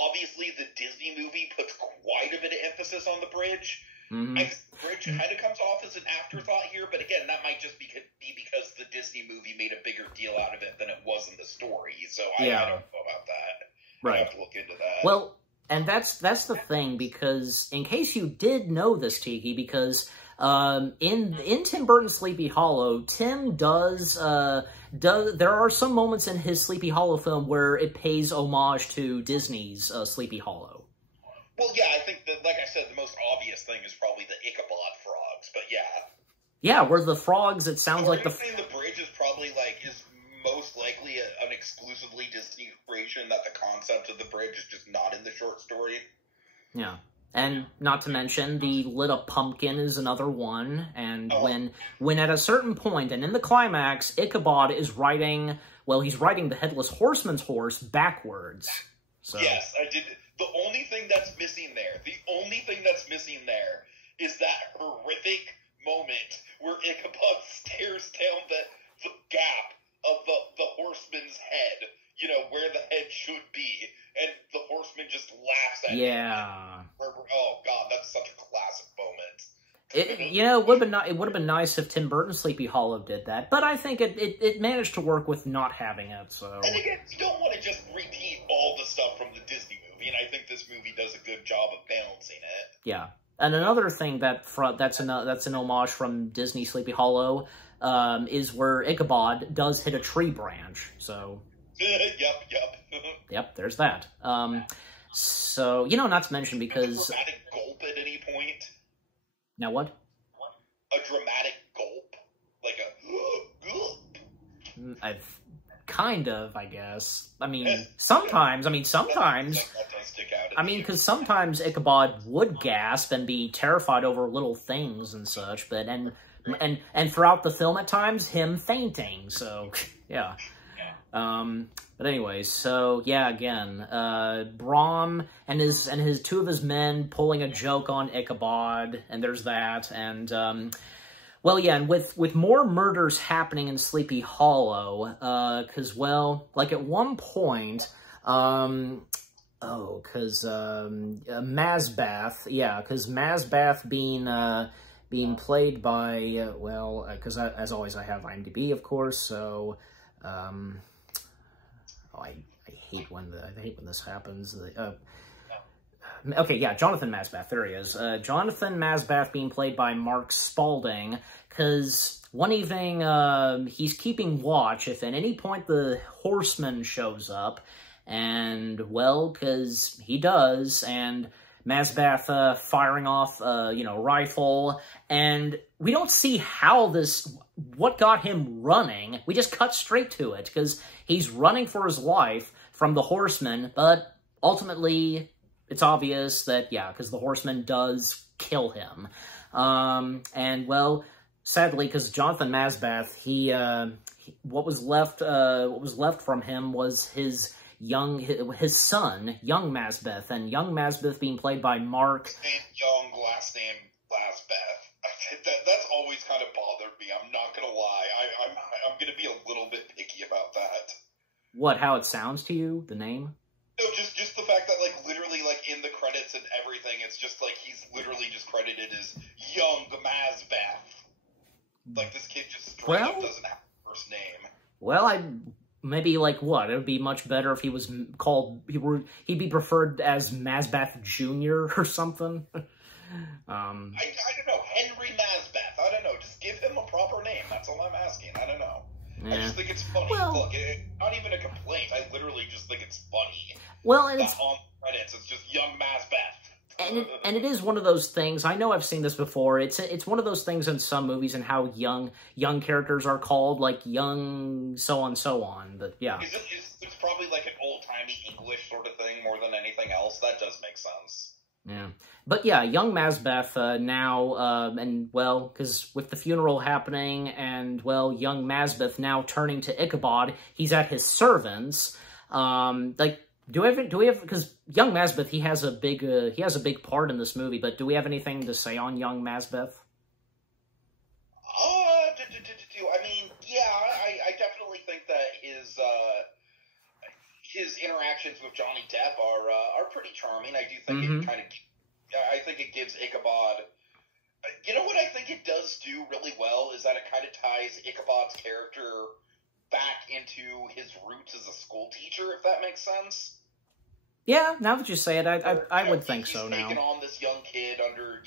Obviously, the Disney movie puts quite a bit of emphasis on the bridge. Mm-hmm. I think the bridge kind of comes off as an afterthought here, but again, that might just be because the Disney movie made a bigger deal out of it than it was in the story. So I don't know about that. Right. I have to look into that. Well, and that's the thing, because in case you did know this, Tiki, because in Tim Burton's Sleepy Hollow, Tim does there are some moments in his Sleepy Hollow film where it pays homage to Disney's Sleepy Hollow. Well, yeah, I think that, like I said, the most obvious thing is probably the Ichabod frogs, but yeah. Yeah, where the frogs, it sounds like the bridge is probably, like, is most likely an exclusively Disney creation, that the concept of the bridge is just not in the short story. Yeah. And not to mention, the lit-up pumpkin is another one, and when at a certain point, and in the climax, Ichabod is riding, well, he's riding the Headless Horseman's horse backwards. So. Yes, I did. The only thing that's missing there is that horrific moment where Ichabod stares down the gap of the horseman's head, you know, where the head should be, and the horseman just laughs at him. Yeah. Oh, God, that's such a classic moment. It would have been nice if Tim Burton's Sleepy Hollow did that, but I think it managed to work with not having it, so... And again, you don't want to just repeat all the stuff from the Disney movie, and I think this movie does a good job of balancing it. Yeah. And another thing that's an homage from Disney Sleepy Hollow is where Ichabod does hit a tree branch, so... Yep. Yep, there's that. So, you know, not to mention because... A dramatic gulp at any point? Now what? A dramatic gulp? Like a... Kind of, I guess. I mean, sometimes... That does stick out. Because sometimes Ichabod would gasp and be terrified over little things and such, but... And throughout the film at times, him fainting, so... Yeah. But anyways, so yeah, again, Brahm and his two of his men pulling a joke on Ichabod, and there's that, and well, yeah, and with more murders happening in Sleepy Hollow, because well, like at one point, Mazbath being played by because as always I have IMDb, of course, so. I hate when this happens. Okay, yeah, Jonathan Mazbath, there he is. Jonathan Mazbath being played by Mark Spalding, because one evening he's keeping watch if at any point the horseman shows up, and, well, because he does, and Mazbath firing off, rifle, and we don't see what got him running. We just cut straight to it, because he's running for his life from the horseman, but ultimately, it's obvious that, yeah, because the horseman does kill him. And, well, sadly, because Jonathan Mazbath, what was left from him was his son, young Mazbath, and young Mazbath being played by Mark. Last name Mazbath. That's always kind of bothered me. I'm not gonna lie. I'm gonna be a little bit picky about that. What? How it sounds to you? The name? No, just the fact that, like, literally, like, in the credits and everything, it's just like he's literally just credited as young Mazbath. Like, this kid just straight up doesn't have a first name. Well, maybe, like, what? It would be much better if he was called... He'd be preferred as Mazbath Jr. or something. I don't know, Henry Masbeth. I don't know. Just give him a proper name. That's all I'm asking. I don't know. Yeah. I just think it's funny. Well, look, not even a complaint. I literally just think it's funny. Well, and it's on credits. It's just young Masbeth. And it is one of those things. I know I've seen this before. It's one of those things in some movies and how young characters are called, like young so on. But yeah, it's probably like an old timey English sort of thing more than anything else. That does make sense. Yeah, but yeah, young Masbeth now, and well, because with the funeral happening, and well, young Masbeth now turning to Ichabod, he's at his servants. Like. Do we have, because young Masbeth, he has a big part in this movie, but do we have anything to say on young Masbeth? I mean, yeah, I definitely think that his interactions with Johnny Depp are pretty charming. I do think I think it gives Ichabod, you know what I think it does do really well is that it kind of ties Ichabod's character back into his roots as a school teacher, if that makes sense. Yeah, now that you say it, I would think so now. He's taking on this young kid under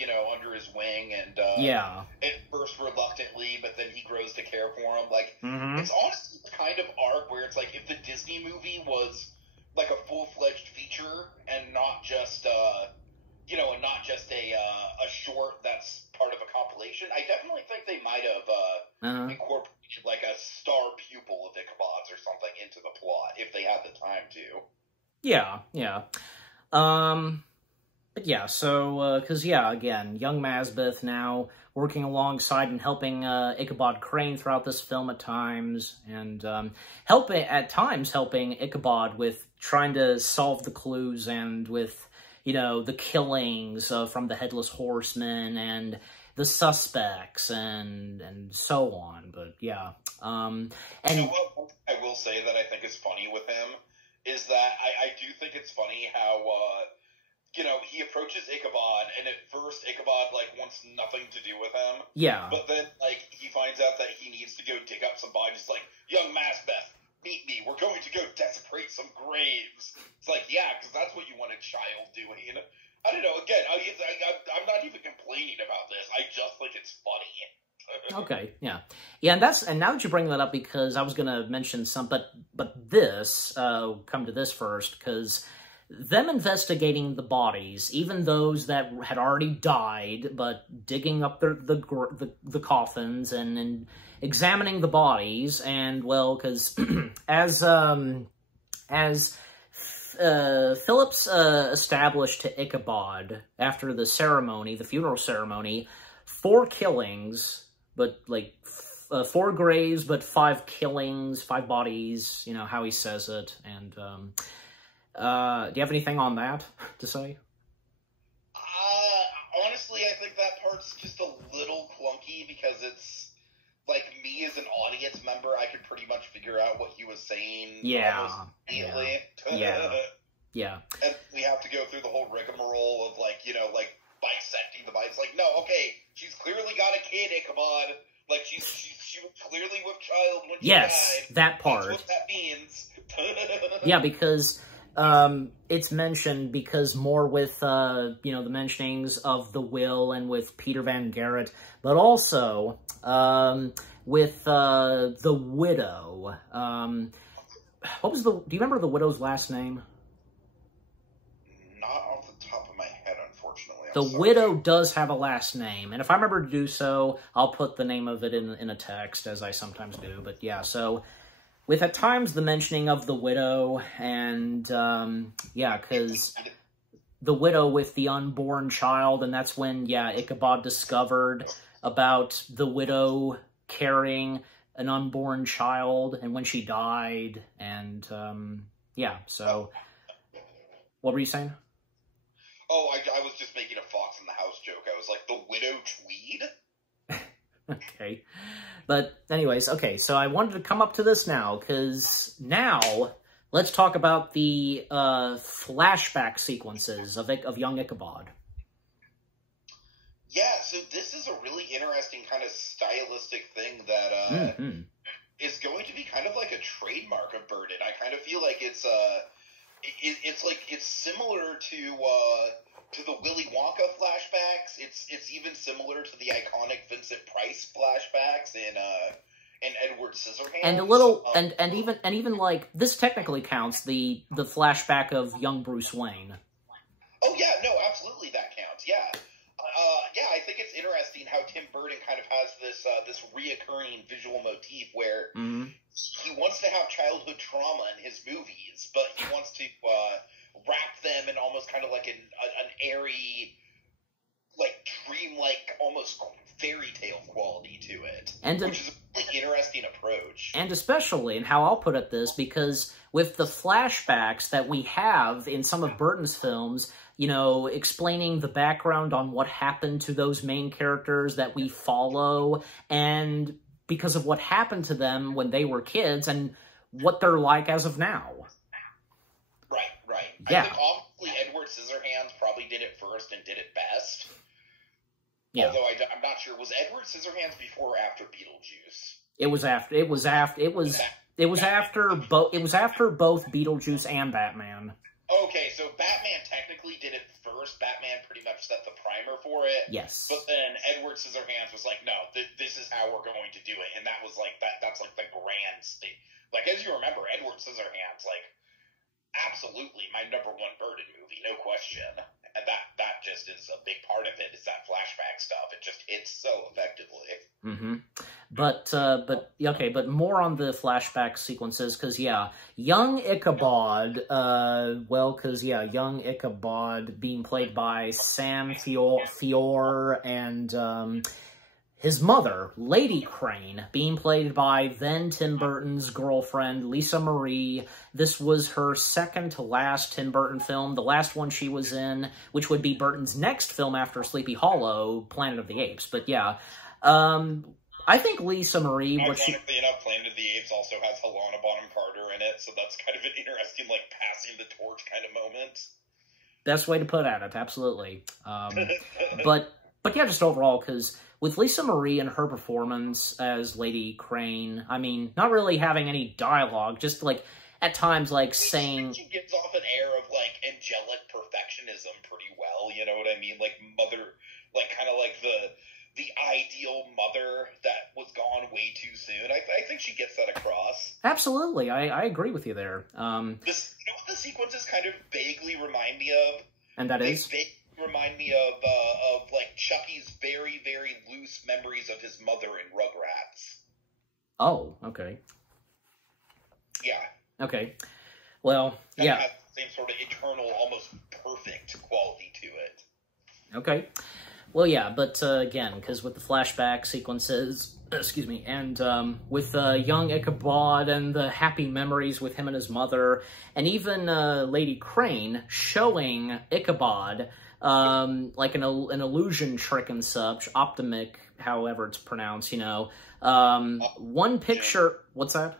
his wing, and at first reluctantly, but then he grows to care for him. Like, it's honestly the kind of arc where it's like if the Disney movie was like a full-fledged feature and not just a short that's part of a compilation. I definitely think they might have incorporated like a star pupil of Ichabod's or something into the plot if they had the time to. Yeah. But yeah, so, because, yeah, again, young Masbeth now working alongside and helping Ichabod Crane throughout this film at times, and helping Ichabod with trying to solve the clues and with, the killings from the Headless Horseman and the suspects and so on, but yeah. And what I will say that I think is funny with him is that I do think it's funny how, he approaches Ichabod, and at first Ichabod, wants nothing to do with him. Yeah. But then, he finds out that he needs to go dig up some bodies. Like, young Masbeth, meet me. We're going to go desecrate some graves. It's like, yeah, because that's what you want a child doing. I don't know, again, I'm not even complaining about this. I just think it's funny. Okay, yeah. Yeah, and now that you bring that up, because I was going to mention but this, come to this first, because them investigating the bodies, even those that had already died, but digging up the coffins and examining the bodies, and, well, because as Phillips established to Ichabod after the ceremony, the funeral ceremony, 4 killings, but, 4 graves, but 5 killings, 5 bodies, how he says it, and, do you have anything on that to say? Honestly, I think that part's just a little clunky, because it's, me as an audience member, I could pretty much figure out what he was saying almost immediately. Yeah. And we have to go through the whole rigmarole of, bisecting the bodies. No, okay, she's clearly got a kid, Ichabod. She was clearly with child when she died. That part. That's what that means. Yeah, because it's mentioned because more with, the mentionings of the will and with Peter Van Garrett, but also with the widow. Do you remember the widow's last name? Not off the top of my head, unfortunately. The widow does have a last name, and if I remember to do so, I'll put the name of it in a text, as I sometimes do, but yeah, so with at times the mentioning of the widow, and, because the widow with the unborn child, and that's when, Ichabod discovered about the widow carrying an unborn child, and when she died, and, so, what were you saying? Oh, I was just making a Fox in the House joke. I was like, the widow Tweed? Okay. But anyways, okay, so I wanted to come up to this now, because now let's talk about the flashback sequences of young Ichabod. Yeah, so this is a really interesting kind of stylistic thing that is going to be kind of like a trademark of Burden. I kind of feel like it's similar to to the Willy Wonka flashbacks. It's even similar to the iconic Vincent Price flashbacks in Edward Scissorhands. And a little, and even like this technically counts the flashback of young Bruce Wayne. Oh yeah, no, absolutely that counts. Yeah, yeah. I think it's interesting how Tim Burton kind of has this reoccurring visual motif where he wants to have childhood trauma in his movies, but he wants to wrap them in almost kind of like an airy, like dreamlike, almost fairy tale quality to it, which is a really interesting approach. And especially, and how I'll put it this, because with the flashbacks that we have in some of Burton's films, you know, explaining the background on what happened to those main characters that we follow, and because of what happened to them when they were kids, and what they're like as of now. Right. Yeah. I think obviously Edward Scissorhands probably did it first and did it best. Yeah. Although I'm not sure, was Edward Scissorhands before or after Beetlejuice? It was after both Beetlejuice and Batman. Okay, so Batman technically did it first. Batman pretty much set the primer for it. Yes. But then Edward Scissorhands was like, no, this is how we're going to do it. And that was like, that's like the grand state. Like, as you remember, Edward Scissorhands, like, absolutely my #1 Burton movie, no question. And that just is a big part of it, is that flashback stuff. It just hits so effectively. But more on the flashback sequences, because, yeah, young Ichabod, young Ichabod being played by Sam Fior, and, his mother, Lady Crane, being played by then Tim Burton's girlfriend, Lisa Marie. This was her second to last Tim Burton film, the last one she was in, which would be Burton's next film after Sleepy Hollow, Planet of the Apes. But yeah, I think Lisa Marie... Ironically enough, Planet of the Apes also has Helena Bonham Carter in it, so that's kind of an interesting, like, passing the torch kind of moment. Best way to put it, absolutely. But yeah, just overall, because with Lisa Marie and her performance as Lady Crane, I mean, not really having any dialogue, just, like, at times, like, saying... She gives off an air of, like, angelic perfectionism pretty well, you know what I mean? Like, mother, like, kind of like the ideal mother that was gone way too soon. I think she gets that across. Absolutely, I agree with you there. You know what the sequences kind of vaguely remind me of? And that is? They remind me of like Chucky's very, very loose memories of his mother in Rugrats. Oh, okay. Yeah. Okay. Well, yeah. It has the same sort of eternal, almost perfect quality to it. Okay. Well, yeah, but again, because with the flashback sequences, excuse me, and with young Ichabod and the happy memories with him and his mother, and even Lady Crane showing Ichabod like an illusion trick and such, optimic, however it's pronounced, you know. One picture... What's that?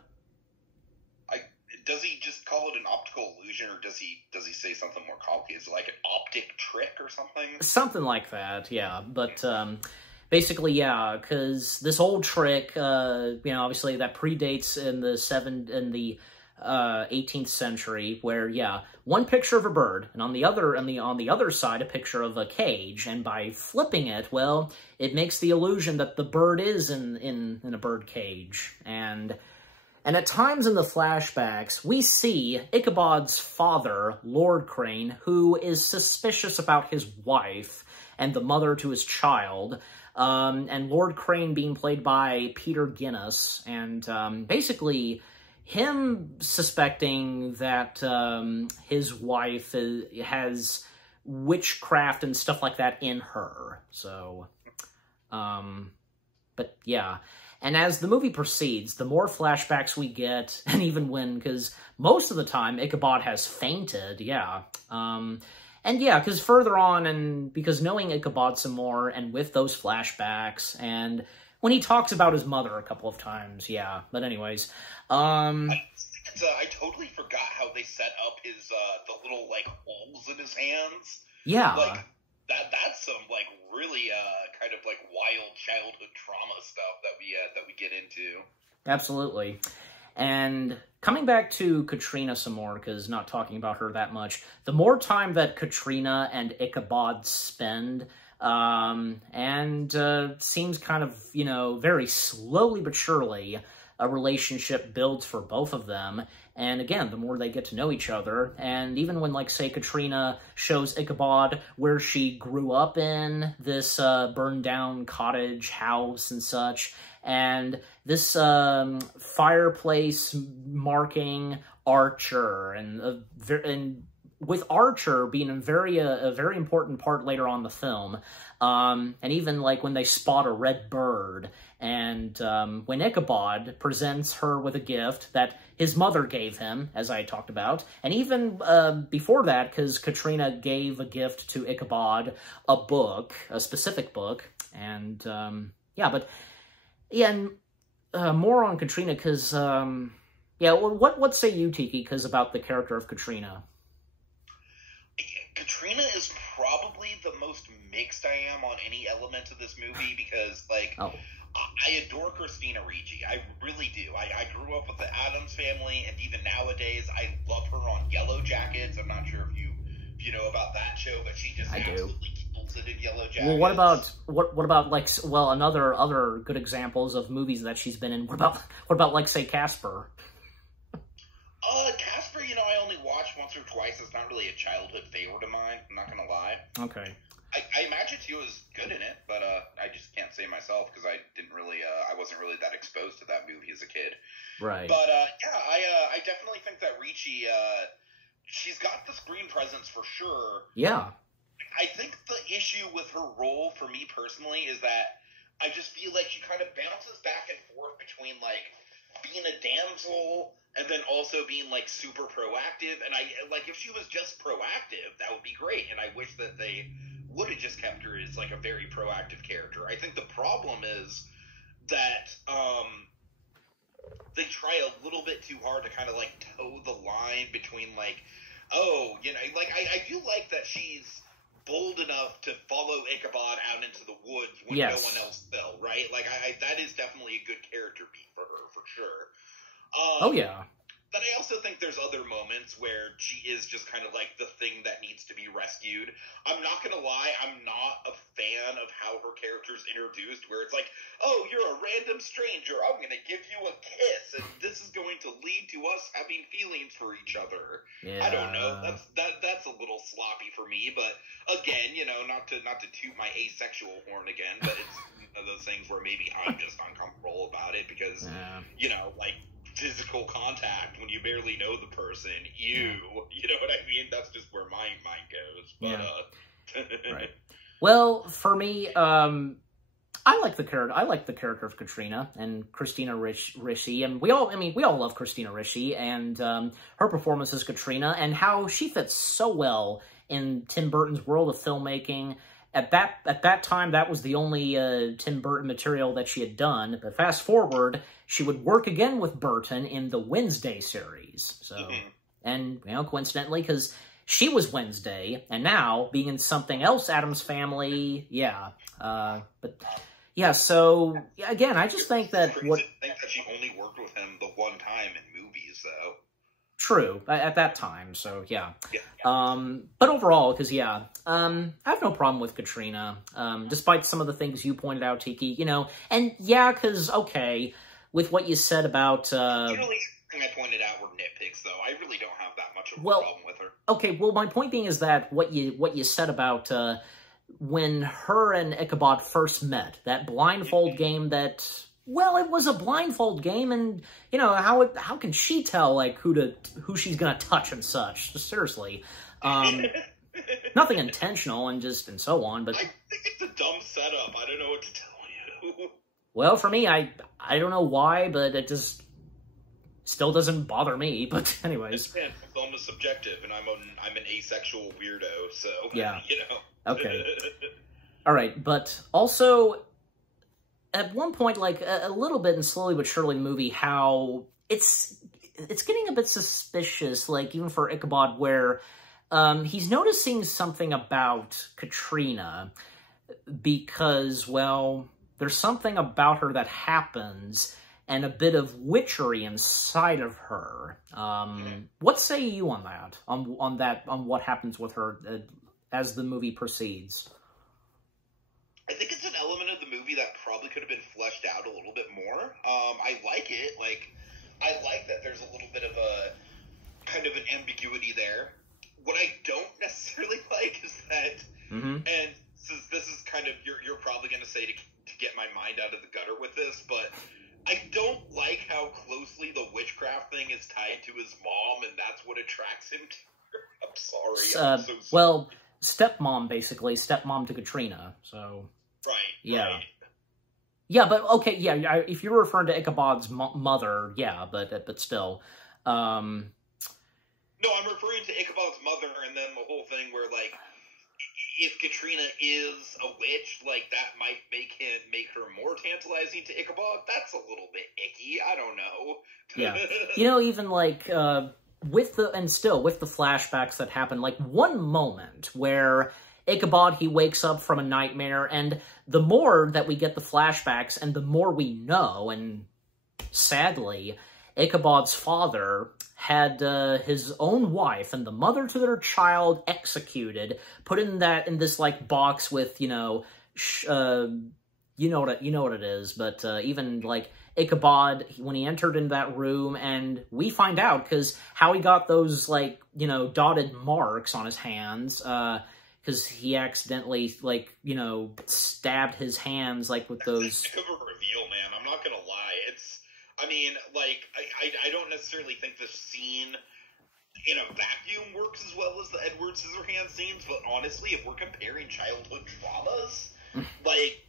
Does he just call it an optical illusion, or does he say something more complicated? Is it like an optic trick or something? Something like that, yeah. But basically, yeah, because this old trick, you know, obviously that predates in the 18th century, where, yeah, one picture of a bird, and on the other side a picture of a cage, and by flipping it, well, it makes the illusion that the bird is in a bird cage, and at times in the flashbacks, we see Ichabod's father, Lord Crane, who is suspicious about his wife and the mother to his child, and Lord Crane being played by Peter Guinness, and basically him suspecting that his wife has witchcraft and stuff like that in her. So, but yeah. And as the movie proceeds, the more flashbacks we get, and even when, because most of the time Ichabod has fainted, yeah. And yeah, because further on, and because knowing Ichabod some more, and with those flashbacks, and when he talks about his mother a couple of times, yeah. But anyways, I totally forgot how they set up his, the little, like, holes in his hands. Yeah. Like, that's some, like, really, kind of, like, wild childhood trauma stuff that we get into. Absolutely. And coming back to Katrina some more, because not talking about her that much, the more time that Katrina and Ichabod spend, seems kind of, you know, very slowly but surely, a relationship builds for both of them. And again, the more they get to know each other, and even when, like, say, Katrina shows Ichabod where she grew up in, this burned-down cottage house and such, and this fireplace marking Archer, and with Archer being a very important part later on in the film, and even, like, when they spot a red bird, and when Ichabod presents her with a gift that his mother gave him, as I talked about, and even before that, because Katrina gave a gift to Ichabod, a book, a specific book, and more on Katrina, because, what say you, Tiki, about the character of Katrina? Katrina is probably the most mixed I am on any element of this movie, because, like, I adore Christina Ricci. I really do. I grew up with the Addams Family, and even nowadays, I love her on Yellow Jackets. I'm not sure if you know about that show, but she just absolutely kills it in Yellow Jackets. Well, what about like, well, other good examples of movies that she's been in? What about like, say, Casper? Casper, you know, I only watched once or twice. It's not really a childhood favorite of mine. I'm not gonna lie. Okay. I imagine she was good in it, but I just can't say myself because I didn't really, I wasn't really that exposed to that movie as a kid. Right. But I definitely think that Ricci, she's got the screen presence for sure. Yeah. I think the issue with her role, for me personally, is that I just feel like she kind of bounces back and forth between, like, being a damsel and then also being, like, super proactive. And if she was just proactive, that would be great. And I wish that they would have just kept her as, like, a very proactive character. I think the problem is that they try a little bit too hard to kind of, like, toe the line between, like, oh, you know, like, I do like that she's bold enough to follow Ichabod out into the woods when no one else will, right? Like, that is definitely a good character beat for her, for sure. Oh, yeah. But I also think there's other moments where she is just kind of like the thing that needs to be rescued. I'm not going to lie, I'm not a fan of how her character's introduced, where it's like, oh, you're a random stranger, I'm going to give you a kiss, and this is going to lead to us having feelings for each other. Yeah. I don't know, that's a little sloppy for me, but again, you know, not to toot my asexual horn again, but it's one of those things where maybe I'm just uncomfortable about it, because, you know, like, physical contact when you barely know the person, you know what I mean? That's just where my mind goes. But right. Well, for me, I like the character of Katrina and Christina Ricci, and we all love Christina Ricci and her performance as Katrina, and how she fits so well in Tim Burton's world of filmmaking. At that time, that was the only Tim Burton material that she had done. But fast forward, she would work again with Burton in the Wednesday series. So, and, you know, coincidentally, because she was Wednesday, and now being in something else, Addams Family, so, again, I just think that I think that she only worked with him the one time in movies, though. True, at that time, so, yeah. But overall, because, I have no problem with Katrina, despite some of the things you pointed out, Tiki, you know, and, because, okay, with what you said about, the only thing I pointed out were nitpicks, though. I really don't have that much of a problem with her. Okay, well, my point being is that what you said about, when her and Ichabod first met, that blindfold game that... Well, it was a blindfold game, and, you know, how can she tell, like, who she's gonna touch and such? Just seriously. Nothing intentional and so on, but... I think it's a dumb setup. I don't know what to tell you. Well, for me, I don't know why, but it just still doesn't bother me, but anyways. Film is subjective, and I'm an asexual weirdo, so, yeah. You know. Okay. All right, but also... At one point, like, a little bit, and slowly but surely in the movie, how it's getting a bit suspicious, like, even for Ichabod, where he's noticing something about Katrina, because, well, there's something about her that happens, and a bit of witchery inside of her. What say you on that? On what happens with her as the movie proceeds? I think it's an element of the movie that probably could have been fleshed out a little bit more. I like it. Like, I like that there's a little bit of a kind of an ambiguity there. What I don't necessarily like is that, and this is kind of, you're probably going to say to get my mind out of the gutter with this, but I don't like how closely the witchcraft thing is tied to his mom, and that's what attracts him to her. I'm sorry. I'm so sorry. Well, stepmom, basically. Stepmom to Katrina, so... Right. Yeah. Right. Yeah, but, okay, yeah, if you're referring to Ichabod's mother, yeah, but still. No, I'm referring to Ichabod's mother, and then the whole thing where, like, if Katrina is a witch, like, that might make her more tantalizing to Ichabod. That's a little bit icky. I don't know. Yeah. You know, even, like, with the flashbacks that happen, like, one moment where Ichabod, he wakes up from a nightmare, and the more that we get the flashbacks, and the more we know, and sadly, Ichabod's father had his own wife and the mother to their child executed, put in this like box with, you know what it is, but even like Ichabod, when he entered into that room, and we find out because how he got those, like, you know, dotted marks on his hands, because he accidentally, like, you know, stabbed his hands, like, with those... It's a reveal, man. I'm not gonna lie. I mean, like, I don't necessarily think the scene in a vacuum works as well as the Edward Scissorhands scenes, but honestly, if we're comparing childhood traumas, like,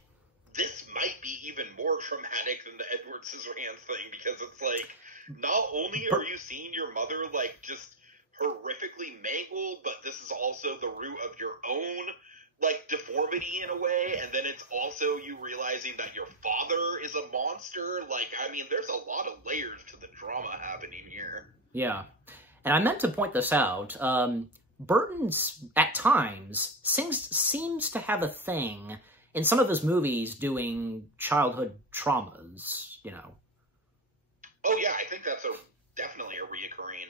this might be even more traumatic than the Edward Scissorhands thing, because it's like, not only are you seeing your mother, like, just horrifically mangled, but this is also the root of your own, like, deformity in a way, and then it's also you realizing that your father is a monster. Like, I mean, there's a lot of layers to the drama happening here. Yeah. And I meant to point this out. Burton's, at times, seems to have a thing in some of his movies doing childhood traumas, you know. Oh, yeah, I think that's definitely a reoccurring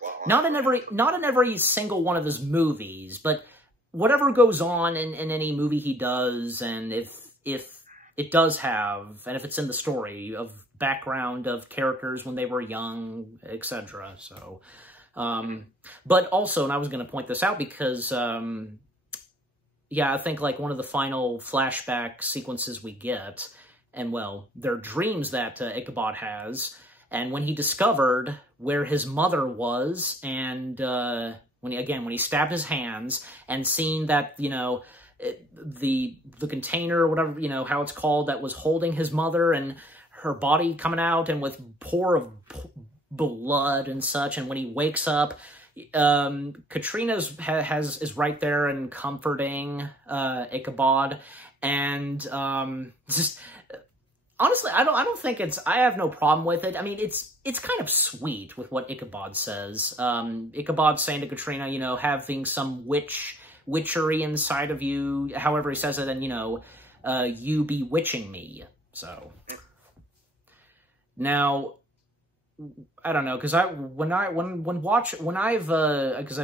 plot line. Not in every single one of his movies, but whatever goes on in any movie he does, and if it does have, and if it's in the story of background of characters when they were young, etc. So, but also, and I was going to point this out because, yeah, I think like one of the final flashback sequences we get, and well, they're dreams that Ichabod has, and when he discovered where his mother was, and when he stabbed his hands, and seeing that, you know, the container, or whatever, you know, how it's called, that was holding his mother, and her body coming out, and with pour of blood and such, and when he wakes up, Katrina is right there and comforting Ichabod, and just honestly, I don't think I have no problem with it. I mean, it's kind of sweet with what Ichabod says. Ichabod saying to Katrina, you know, having some witchery inside of you, however he says it, and, you know, you bewitching me. So now, I don't know, because I've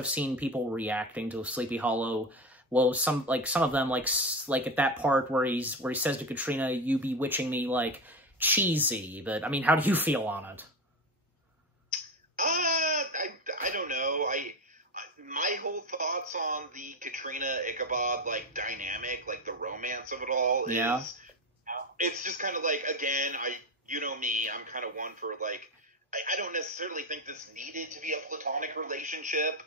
seen people reacting to Sleepy Hollow. Well, some of them, like at that part where he says to Katrina, "You bewitching me," like cheesy. But I mean, how do you feel on it? I don't know. My whole thoughts on the Katrina Ichabod like dynamic, like the romance of it all, is it's just kind of like, again, you know me, I'm kind of one for like, I don't necessarily think this needed to be a platonic relationship.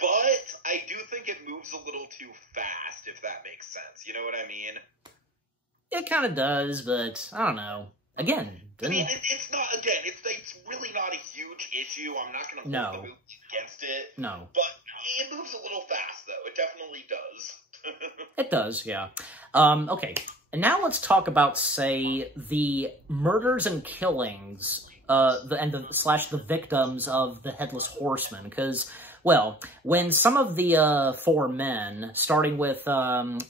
But I do think it moves a little too fast, if that makes sense. You know what I mean? It kind of does, but I don't know. Again, I mean, it's not. Again, it's really not a huge issue. I'm not going to hold the movie against it. No, but it moves a little fast, though. It definitely does. It does, yeah. Okay, and now let's talk about, say, the murders and killings, the victims of the Headless Horseman, because, well, when some of the four men, starting with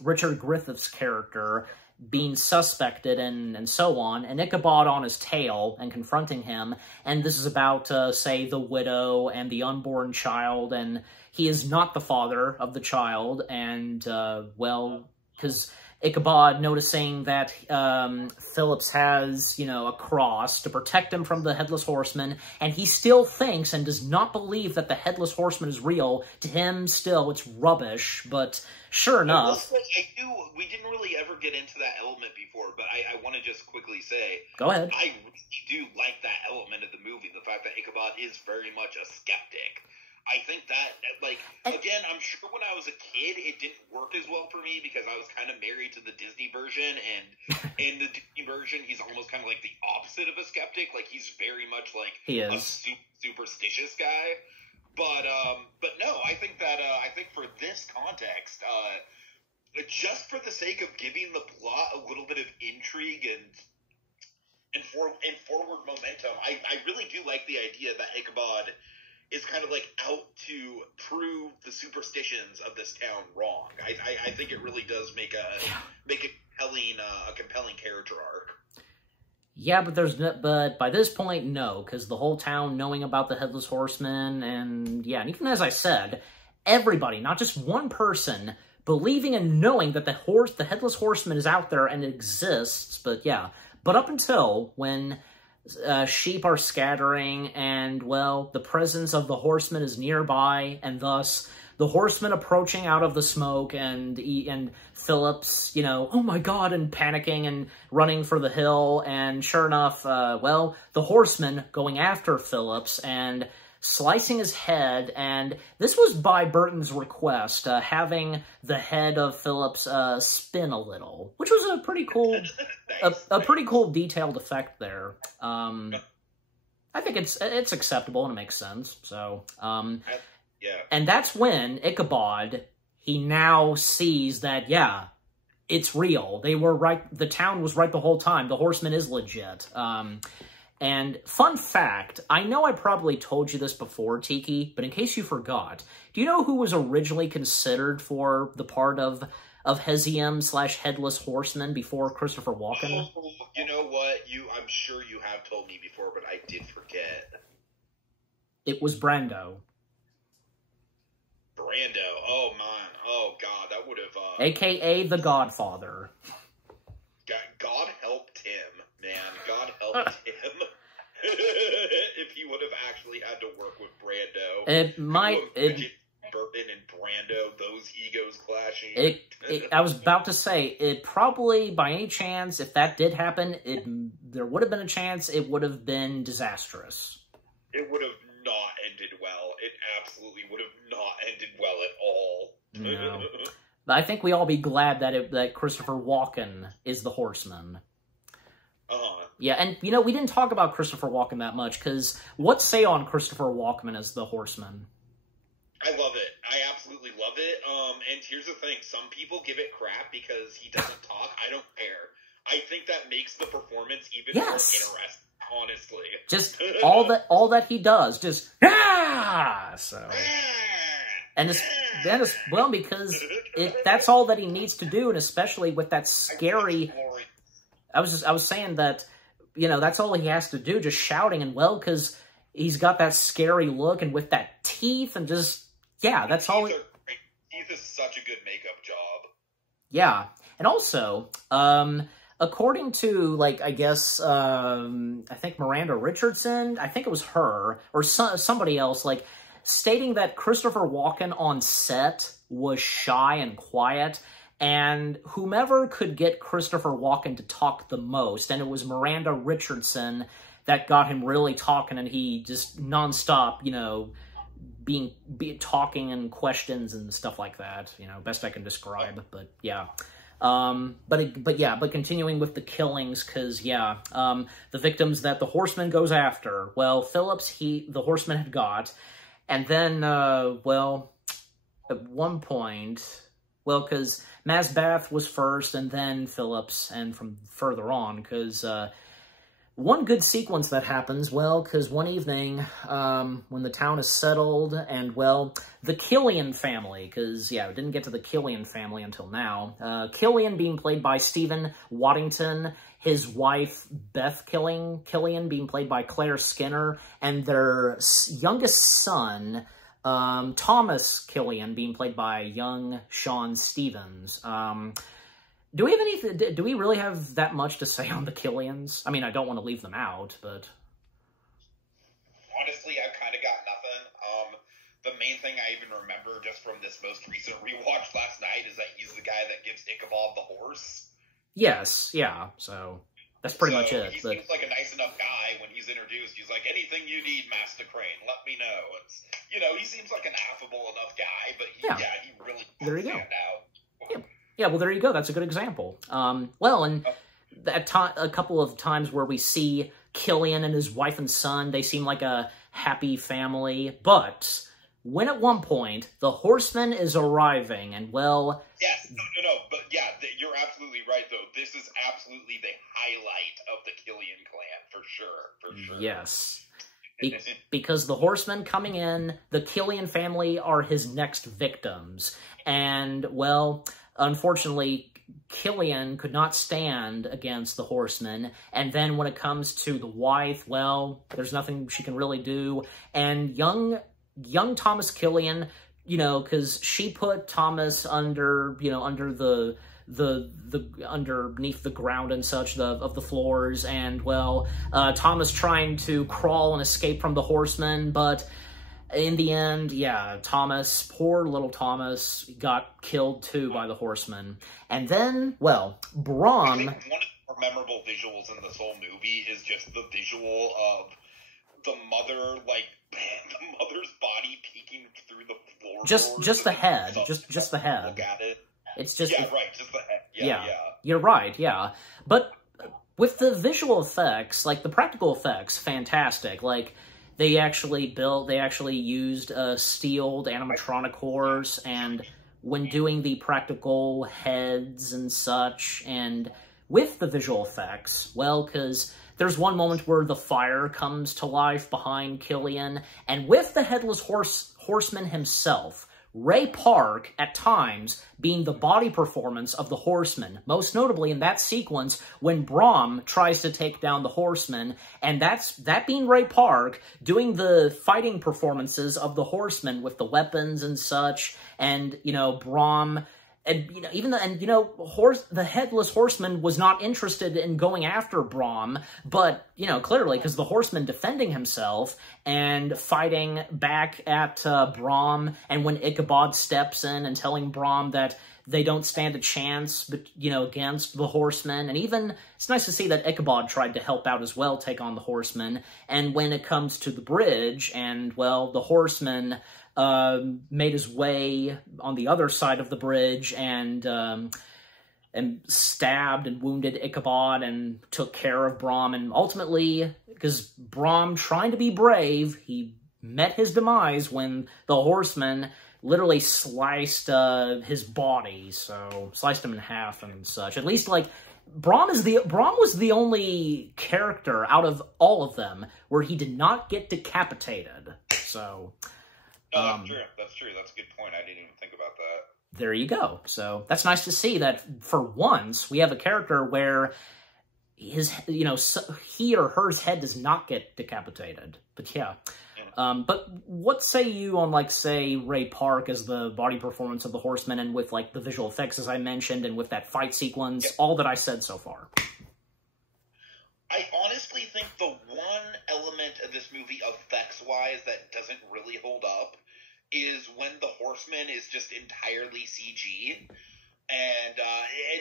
Richard Griffith's character, being suspected and so on, and Ichabod on his tail and confronting him, and this is about, say, the widow and the unborn child, and he is not the father of the child, and, well, because Ichabod noticing that Phillips has, a cross to protect him from the Headless Horseman, and he still thinks and does not believe that the Headless Horseman is real. To him, still, it's rubbish, but sure enough... We didn't really ever get into that element before, but I want to just quickly say... Go ahead. I really do like that element of the movie, the fact that Ichabod is very much a skeptic. I think that, again, I'm sure when I was a kid, it didn't work as well for me because I was kind of married to the Disney version, and in the Disney version, he's almost kind of like the opposite of a skeptic. Like, he's very much like a superstitious guy. But no, I think that, I think for this context, just for the sake of giving the plot a little bit of intrigue and forward momentum, I really do like the idea that Ichabod is kind of like out to prove the superstitions of this town wrong. I think it really does make a compelling character arc. Yeah, but by this point, no, because the whole town knowing about the Headless Horseman, and even as I said, everybody, not just one person, believing and knowing that the Headless Horseman is out there and exists, but up until when sheep are scattering, and, well, the presence of the horseman is nearby, and thus the horseman approaching out of the smoke, and Phillips, oh my god, and panicking and running for the hill, and sure enough, well, the horseman going after Phillips and slicing his head, and this was by Burton's request, having the head of Phillips spin a little, which was a pretty cool, a pretty cool detailed effect there. I think it's acceptable and it makes sense. So, and that's when Ichabod, he now sees that, it's real. They were right. The town was right the whole time. The horseman is legit. And fun fact, I know I probably told you this before, Tiki, but in case you forgot, do you know who was originally considered for the part of Hesium/Headless Horseman before Christopher Walken? Oh, you know what? I'm sure you have told me before, but I did forget. It was Brando. Oh man, oh god, that would have... AKA the Godfather. God help Tim, man. God help Tim. If he would have actually had to work with Brando. Burton and Brando, those egos clashing. I was about to say, it probably, by any chance, if that did happen, there would have been a chance it would have been disastrous. It would have not ended well. It absolutely would have not ended well at all. No. But I think we all be glad that Christopher Walken is the horseman. Yeah, and, we didn't talk about Christopher Walken that much, because what say on Christopher Walken as the horseman? I love it. I absolutely love it. And here's the thing. Some people give it crap because he doesn't talk. I don't care. I think that makes the performance even more interesting, honestly. Just all that he does, just, so... And well, because that's all that he needs to do, and especially with that scary... I was saying that, that's all he has to do, just shouting, and well, because he's got that scary look, and with that teeth, and just, that's all... He does such a good makeup job. Yeah, and also, according to, I guess, I think Miranda Richardson, I think it was her, or somebody else, stating that Christopher Walken on set was shy and quiet, and whomever could get Christopher Walken to talk the most, and it was Miranda Richardson that got him really talking, and he just nonstop, talking and questions and stuff like that, best I can describe, but yeah. But continuing with the killings, because, the victims that the horseman goes after, well, Phillips, the horseman had got, and then, well, at one point, well, because Masbath was first, and then Phillips, and from further on, because, one good sequence that happens, well, because one evening, when the town is settled, and, well, the Killian family, because, yeah, we didn't get to the Killian family until now. Killian being played by Stephen Waddington, his wife, Beth Killian being played by Claire Skinner, and their youngest son, Thomas Killian, being played by young Sean Stevens. Do we really have that much to say on the Killians? I mean, I don't want to leave them out, but... Honestly, I've kind of got nothing. The main thing I even remember just from this most recent rewatch last night is that he's the guy that gives Ichabod the horse. Yes, yeah, so that's pretty much it. He seems like a nice enough guy when he's introduced. He's like, anything you need, Master Crane, let me know. It's, he seems like an affable enough guy, but he really does stand out. Yeah. Yeah, well, there you go. That's a good example. Well, and a couple of times where we see Killian and his wife and son, they seem like a happy family. But when at one point the horseman is arriving, and well... Yes, no, but yeah, you're absolutely right, though. This is absolutely the highlight of the Killian clan, for sure. Yes. Because the horsemen coming in, the Killian family are his next victims. And, well... Unfortunately, Killian could not stand against the horsemen, and then when it comes to the wife, well, there's nothing she can really do, and young Thomas Killian, because she put Thomas under, underneath the ground and such, of the floors, and, well, Thomas trying to crawl and escape from the horsemen, but... In the end, yeah, poor little Thomas, got killed too by the horsemen. And then, well, Brom... I think one of the more memorable visuals in this whole movie is just the visual of the mother, the mother's body peeking through the floor. Just the head. Just the head. Look at it. It's just... Yeah, right, just the head. Yeah. You're right, yeah. But with the visual effects, the practical effects, fantastic. They actually used steeled animatronic horse, and when doing the practical heads and such, and with the visual effects, well, because there's one moment where the fire comes to life behind Killian, and with the headless horseman himself, Ray Park, at times, being the body performance of the horseman, most notably in that sequence when Brom tries to take down the horseman, and that being Ray Park doing the fighting performances of the horseman with the weapons and such, and, Brom... And, the headless horseman was not interested in going after Brom, but, clearly, because the horseman defending himself and fighting back at Brom, and when Ichabod steps in and telling Brom that they don't stand a chance, but, against the horsemen, and even, it's nice to see that Ichabod tried to help out as well, take on the horsemen, and when it comes to the bridge, and, well, the horseman... made his way on the other side of the bridge and stabbed and wounded Ichabod and took care of Brom. And ultimately, because Brom, trying to be brave, he met his demise when the horseman literally sliced his body, so sliced him in half and such. At least, Brom was the only character out of all of them where he did not get decapitated, so... No, that's true. That's a good point. I didn't even think about that. There you go. So that's nice to see that for once we have a character where his, he or her head does not get decapitated. But yeah. But what say you on, say, Ray Park as the body performance of the horseman, and with, the visual effects, as I mentioned, and with that fight sequence, all that I said so far? I honestly think the one element of this movie, effects-wise, that doesn't really hold up is when the horseman is just entirely CG. And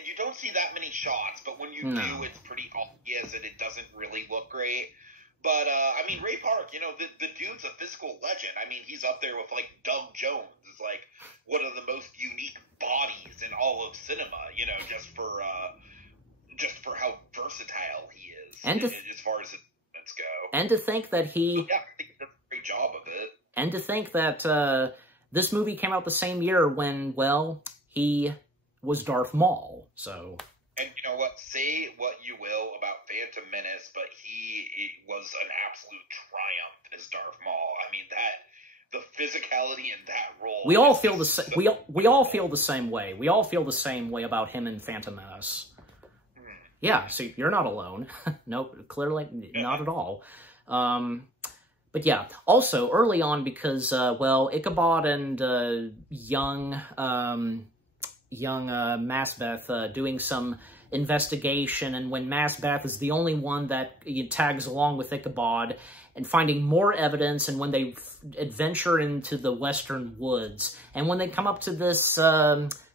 you don't see that many shots, but when you do, it's pretty obvious and it doesn't really look great. But, Ray Park, the dude's a physical legend. He's up there with, Doug Jones. Is one of the most unique bodies in all of cinema, just for how versatile he is, and as far as events go. And to think that he... Yeah, I think he does a great job of it. And to think that this movie came out the same year when, well, he was Darth Maul, so... And you know what? Say what you will about Phantom Menace, but he was an absolute triumph as Darth Maul. I mean, the physicality in that role. We all feel the same. We all feel the same way. We all feel the same way about him in Phantom Menace. Yeah, so you're not alone. No, clearly not at all. But yeah, also early on because well, Ichabod and young Masbeth doing some investigation, and when Masbeth is the only one that tags along with Ichabod and finding more evidence, and when they adventure into the western woods, and when they come up to this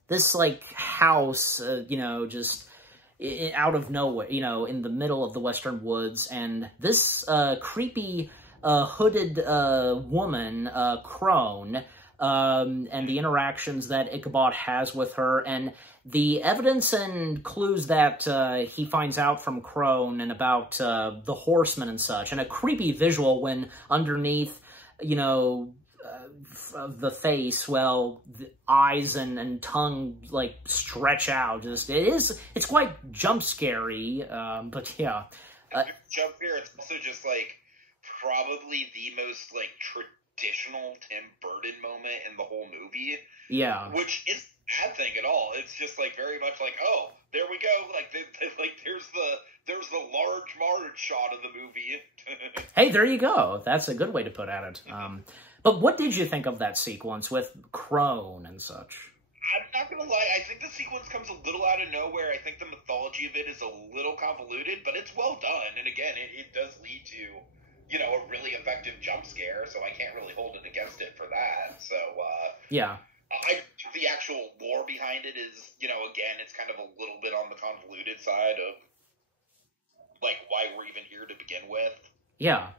this like house, just out of nowhere, in the middle of the western woods, and this creepy hooded woman, Crone, and the interactions that Ichabod has with her, and the evidence and clues that he finds out from Crone and about the horsemen and such, and a creepy visual when underneath, the face, well, the eyes and tongue, like, stretch out. It's quite jump scary, but yeah. Jump scare, it's also just, like, probably the most, like, traditional Tim Burton moment in the whole movie. Yeah. Which isn't a bad thing at all. It's just, like, very much like, oh, there we go. Like, there's the large Marge shot of the movie. Hey, there you go. That's a good way to put at it. But what did you think of that sequence with Crone and such? I'm not going to lie. I think the sequence comes a little out of nowhere. I think the mythology of it is a little convoluted, but it's well done. And again, it does lead to, a really effective jump scare, so I can't really hold it against it for that. So, yeah. The actual lore behind it is, again, it's kind of a little bit on the convoluted side of, like, why we're even here to begin with. Yeah.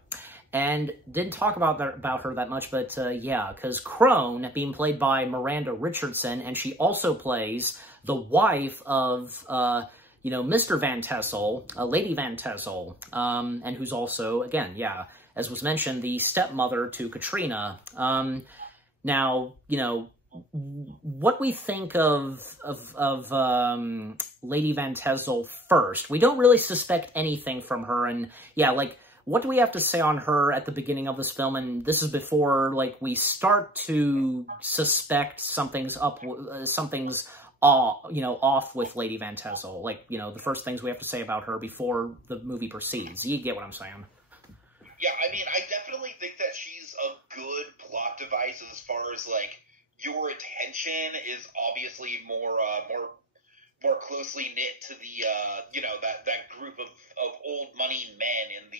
And didn't talk about her that much, but yeah, because Crone, being played by Miranda Richardson, and she also plays the wife of, Mr. Van Tassel, Lady Van Tassel, and who's also, again, yeah, as was mentioned, the stepmother to Katrina. Now, what we think of Lady Van Tassel first, we don't really suspect anything from her, and yeah, like, what do we have to say on her at the beginning of this film? And this is before, like, we start to suspect something's off with Lady Van Tassel. Like, the first things we have to say about her before the movie proceeds. You get what I'm saying? Yeah, I mean, I definitely think that she's a good plot device as far as, like, your attention is obviously more closely knit to the, that group of old money men in the,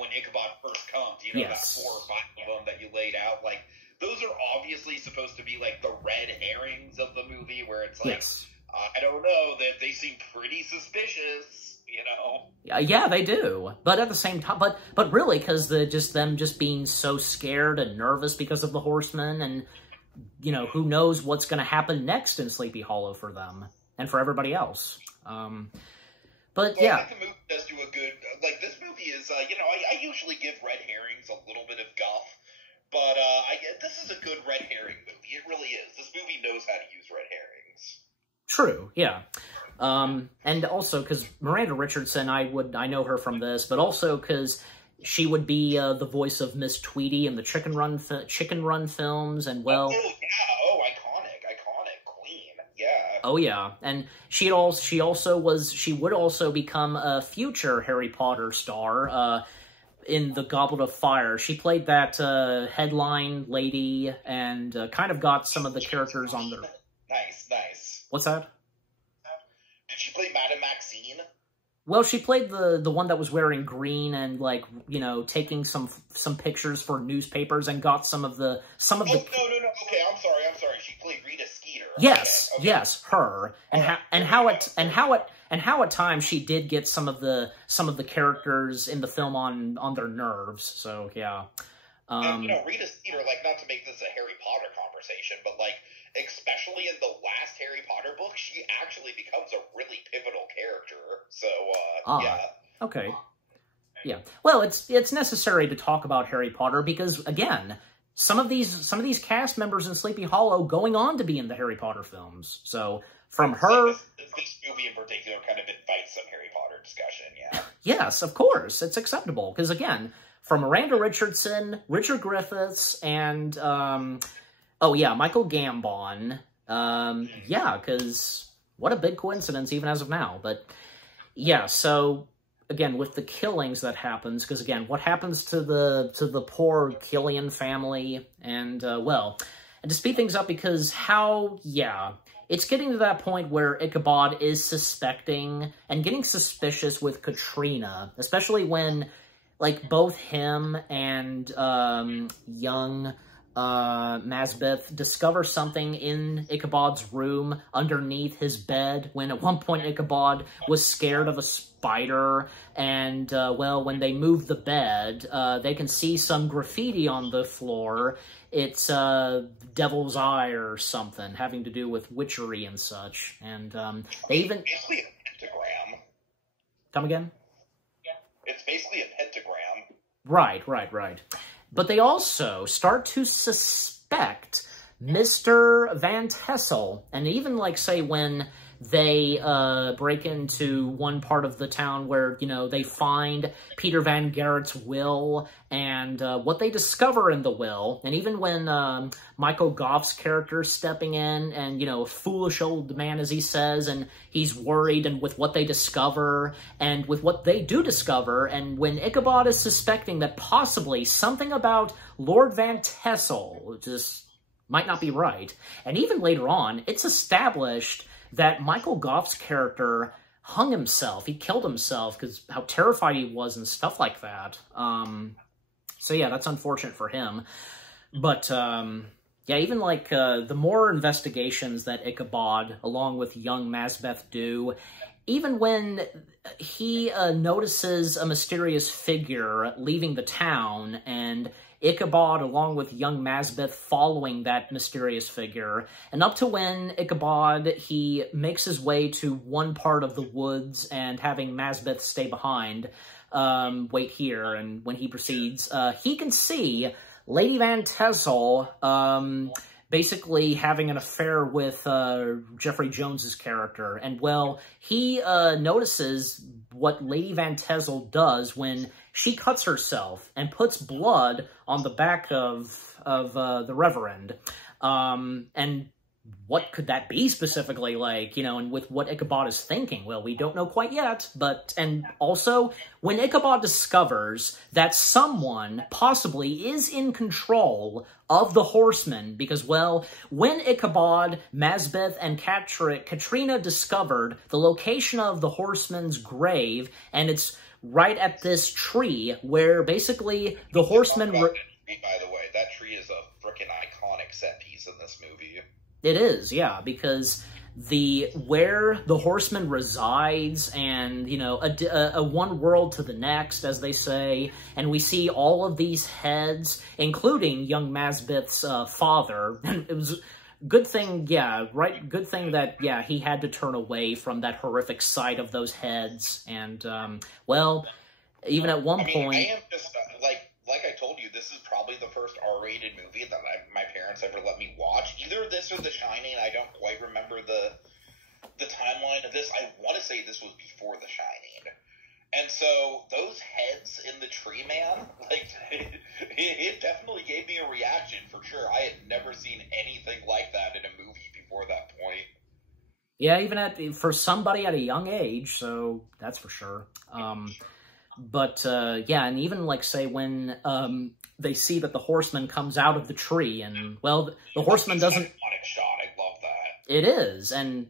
when Ichabod first comes, yes. That 4 or 5 of them that you laid out, like, those are obviously supposed to be, like, the red herrings of the movie, where it's like, yes. I don't know, that they seem pretty suspicious, Yeah, they do. But at the same time, but really, because them being so scared and nervous because of the horsemen, and, who knows what's going to happen next in Sleepy Hollow for them. And for everybody else. But, yeah. I think the movie does do a good... Like, this movie is, I usually give red herrings a little bit of guff. But, this is a good red herring movie. It really is. This movie knows how to use red herrings. True, yeah. And also, because Miranda Richardson, I know her from this, but also because she would be the voice of Miss Tweety in the Chicken Run films, and, well... Oh, yeah. Oh, iconic queen. Yeah. Oh yeah, and she would also become a future Harry Potter star in The Goblet of Fire. She played that headline lady, and kind of got some of the characters on there. Nice. What's that? Did she play Madame Maxine? Well, she played the one that was wearing green and, like, taking some pictures for newspapers, and got some of the. Oh, no. Okay, I'm sorry. She played Rita Skeeter. Yes, okay. Yes, her, and how at times she did get some of the characters in the film on their nerves. So yeah. And, Rita Skeeter, like, not to make this a Harry Potter conversation, but, like, especially in the last Harry Potter book, she actually becomes a really pivotal character. So, yeah. Okay. Yeah. Well, it's necessary to talk about Harry Potter because, again, some of these cast members in Sleepy Hollow going on to be in the Harry Potter films. So from her... This movie in particular kind of invites some Harry Potter discussion, yeah. Yes, of course. It's acceptable. Because again, from Miranda Richardson, Richard Griffiths, and, Michael Gambon. Yeah, because what a big coincidence even as of now. But yeah, so... Again, with the killings that happens, because again, what happens to the poor Killian family, and, and to speed things up, because it's getting to that point where Ichabod is suspecting and getting suspicious with Katrina, especially when, like, both him and, young, Masbeth discover something in Ichabod's room underneath his bed, when at one point Ichabod was scared of a spider, and, when they move the bed, they can see some graffiti on the floor. It's, Devil's Eye or something, having to do with witchery and such, and, they even... It's basically a pentagram. Come again? Yeah. It's basically a pentagram. Right. But they also start to suspect Mr. Van Tessel. And even, like, say, when they break into one part of the town where, they find Peter Van Garrett's will and what they discover in the will. And even when Michael Goff's character is stepping in and, foolish old man, as he says, and he's worried and with what they discover and with what they do discover. And when Ichabod is suspecting that possibly something about Lord Van Tessel just might not be right. And even later on, it's established that Michael Goff's character hung himself. He killed himself because how terrified he was and stuff like that. So yeah, that's unfortunate for him. But even like the more investigations that Ichabod, along with young Masbeth, do, even when he notices a mysterious figure leaving the town, and Ichabod, along with young Masbeth, following that mysterious figure, and up to when Ichabod, he makes his way to one part of the woods and having Masbeth stay behind, wait here, and when he proceeds, he can see Lady Van Tessel, basically having an affair with Jeffrey Jones's character. And, he notices what Lady Van Tessel does when she cuts herself and puts blood on the back of the Reverend. And what could that be specifically, like, and with what Ichabod is thinking? Well, we don't know quite yet, and also, when Ichabod discovers that someone possibly is in control of the Horsemen, because, when Ichabod, Masbeth, and Katrina discovered the location of the Horseman's grave, and it's right at this tree, where basically the Horsemen... By the way, that tree is a frickin' iconic set piece in this movie. It is, yeah, because where the Horseman resides and, a one world to the next, as they say, and we see all of these heads, including young Masbeth's father, and it was good thing, good thing that, he had to turn away from that horrific sight of those heads, and, even at one point... I am just, like I told you, this is probably the first R-rated movie that my parents ever let me watch. Either this or The Shining. I don't quite remember the timeline of this. I want to say this was before The Shining. And so those heads in the tree man, it definitely gave me a reaction for sure. I had never seen anything like that in a movie before that point. Yeah, even for somebody at a young age, so that's for sure. And even, like, say, when they see that the Horseman comes out of the tree, and, the Horseman doesn't... Iconic shot, I love that. It is, and,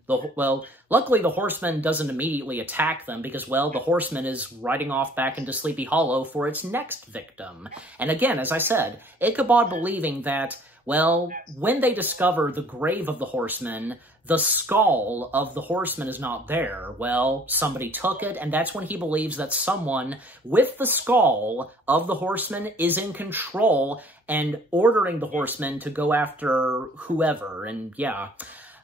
luckily the Horseman doesn't immediately attack them, because, the Horseman is riding off back into Sleepy Hollow for its next victim. And again, as I said, Ichabod believing that, when they discover the grave of the Horseman, the skull of the Horseman is not there. Somebody took it, and that's when he believes that someone with the skull of the Horseman is in control and ordering the Horseman to go after whoever, and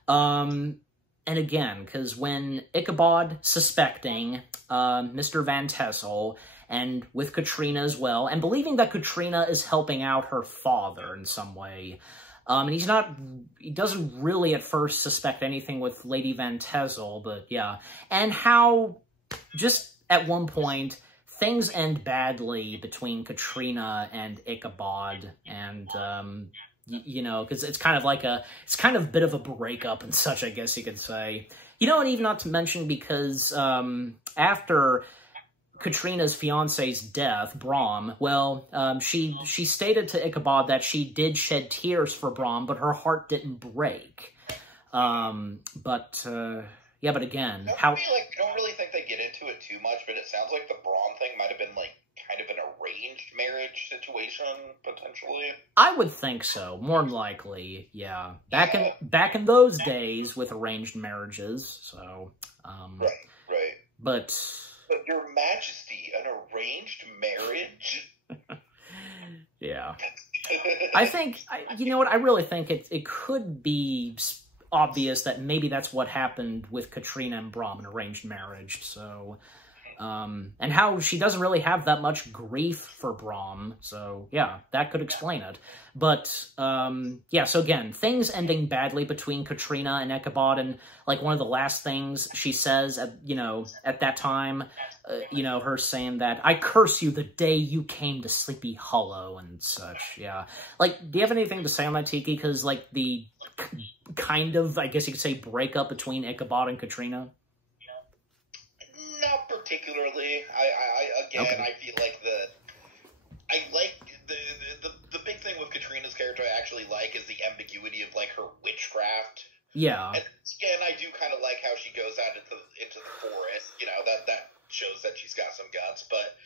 and again, because when Ichabod, suspecting Mr. Van Tessel, and with Katrina as well, and believing that Katrina is helping out her father in some way. And he doesn't really at first suspect anything with Lady Van Tezel, but yeah. And how, just at one point, things end badly between Katrina and Ichabod, and, you know, because it's kind of like it's kind of a bit of a breakup and such, I guess you could say. You know, and even not to mention because, after Katrina's fiance's death, Brom, well, she stated to Ichabod that she did shed tears for Brom, but her heart didn't break. Yeah, but again, I don't really think they get into it too much, but it sounds like the Brom thing might have been, like, kind of an arranged marriage situation, potentially. I would think so, more than likely, yeah. Back in those days with arranged marriages, so, Right. But Your Majesty, an arranged marriage? yeah. I think, you know what, I really think it could be obvious that maybe that's what happened with Katrina and Brom, an arranged marriage, so, and how she doesn't really have that much grief for Brom, so, yeah, that could explain it. But, yeah, so again, things ending badly between Katrina and Ichabod, and, like, one of the last things she says, at that time, her saying that, "I curse you the day you came to Sleepy Hollow," and such, yeah. Like, do you have anything to say on that, Tiki? Because, like, the kind of, I guess you could say, breakup between Ichabod and Katrina? Not particularly. Okay. I feel like the big thing with Katrina's character I actually like is the ambiguity of, like, her witchcraft. Yeah. And again, I do kind of like how she goes out into the forest. You know, that shows that she's got some guts. But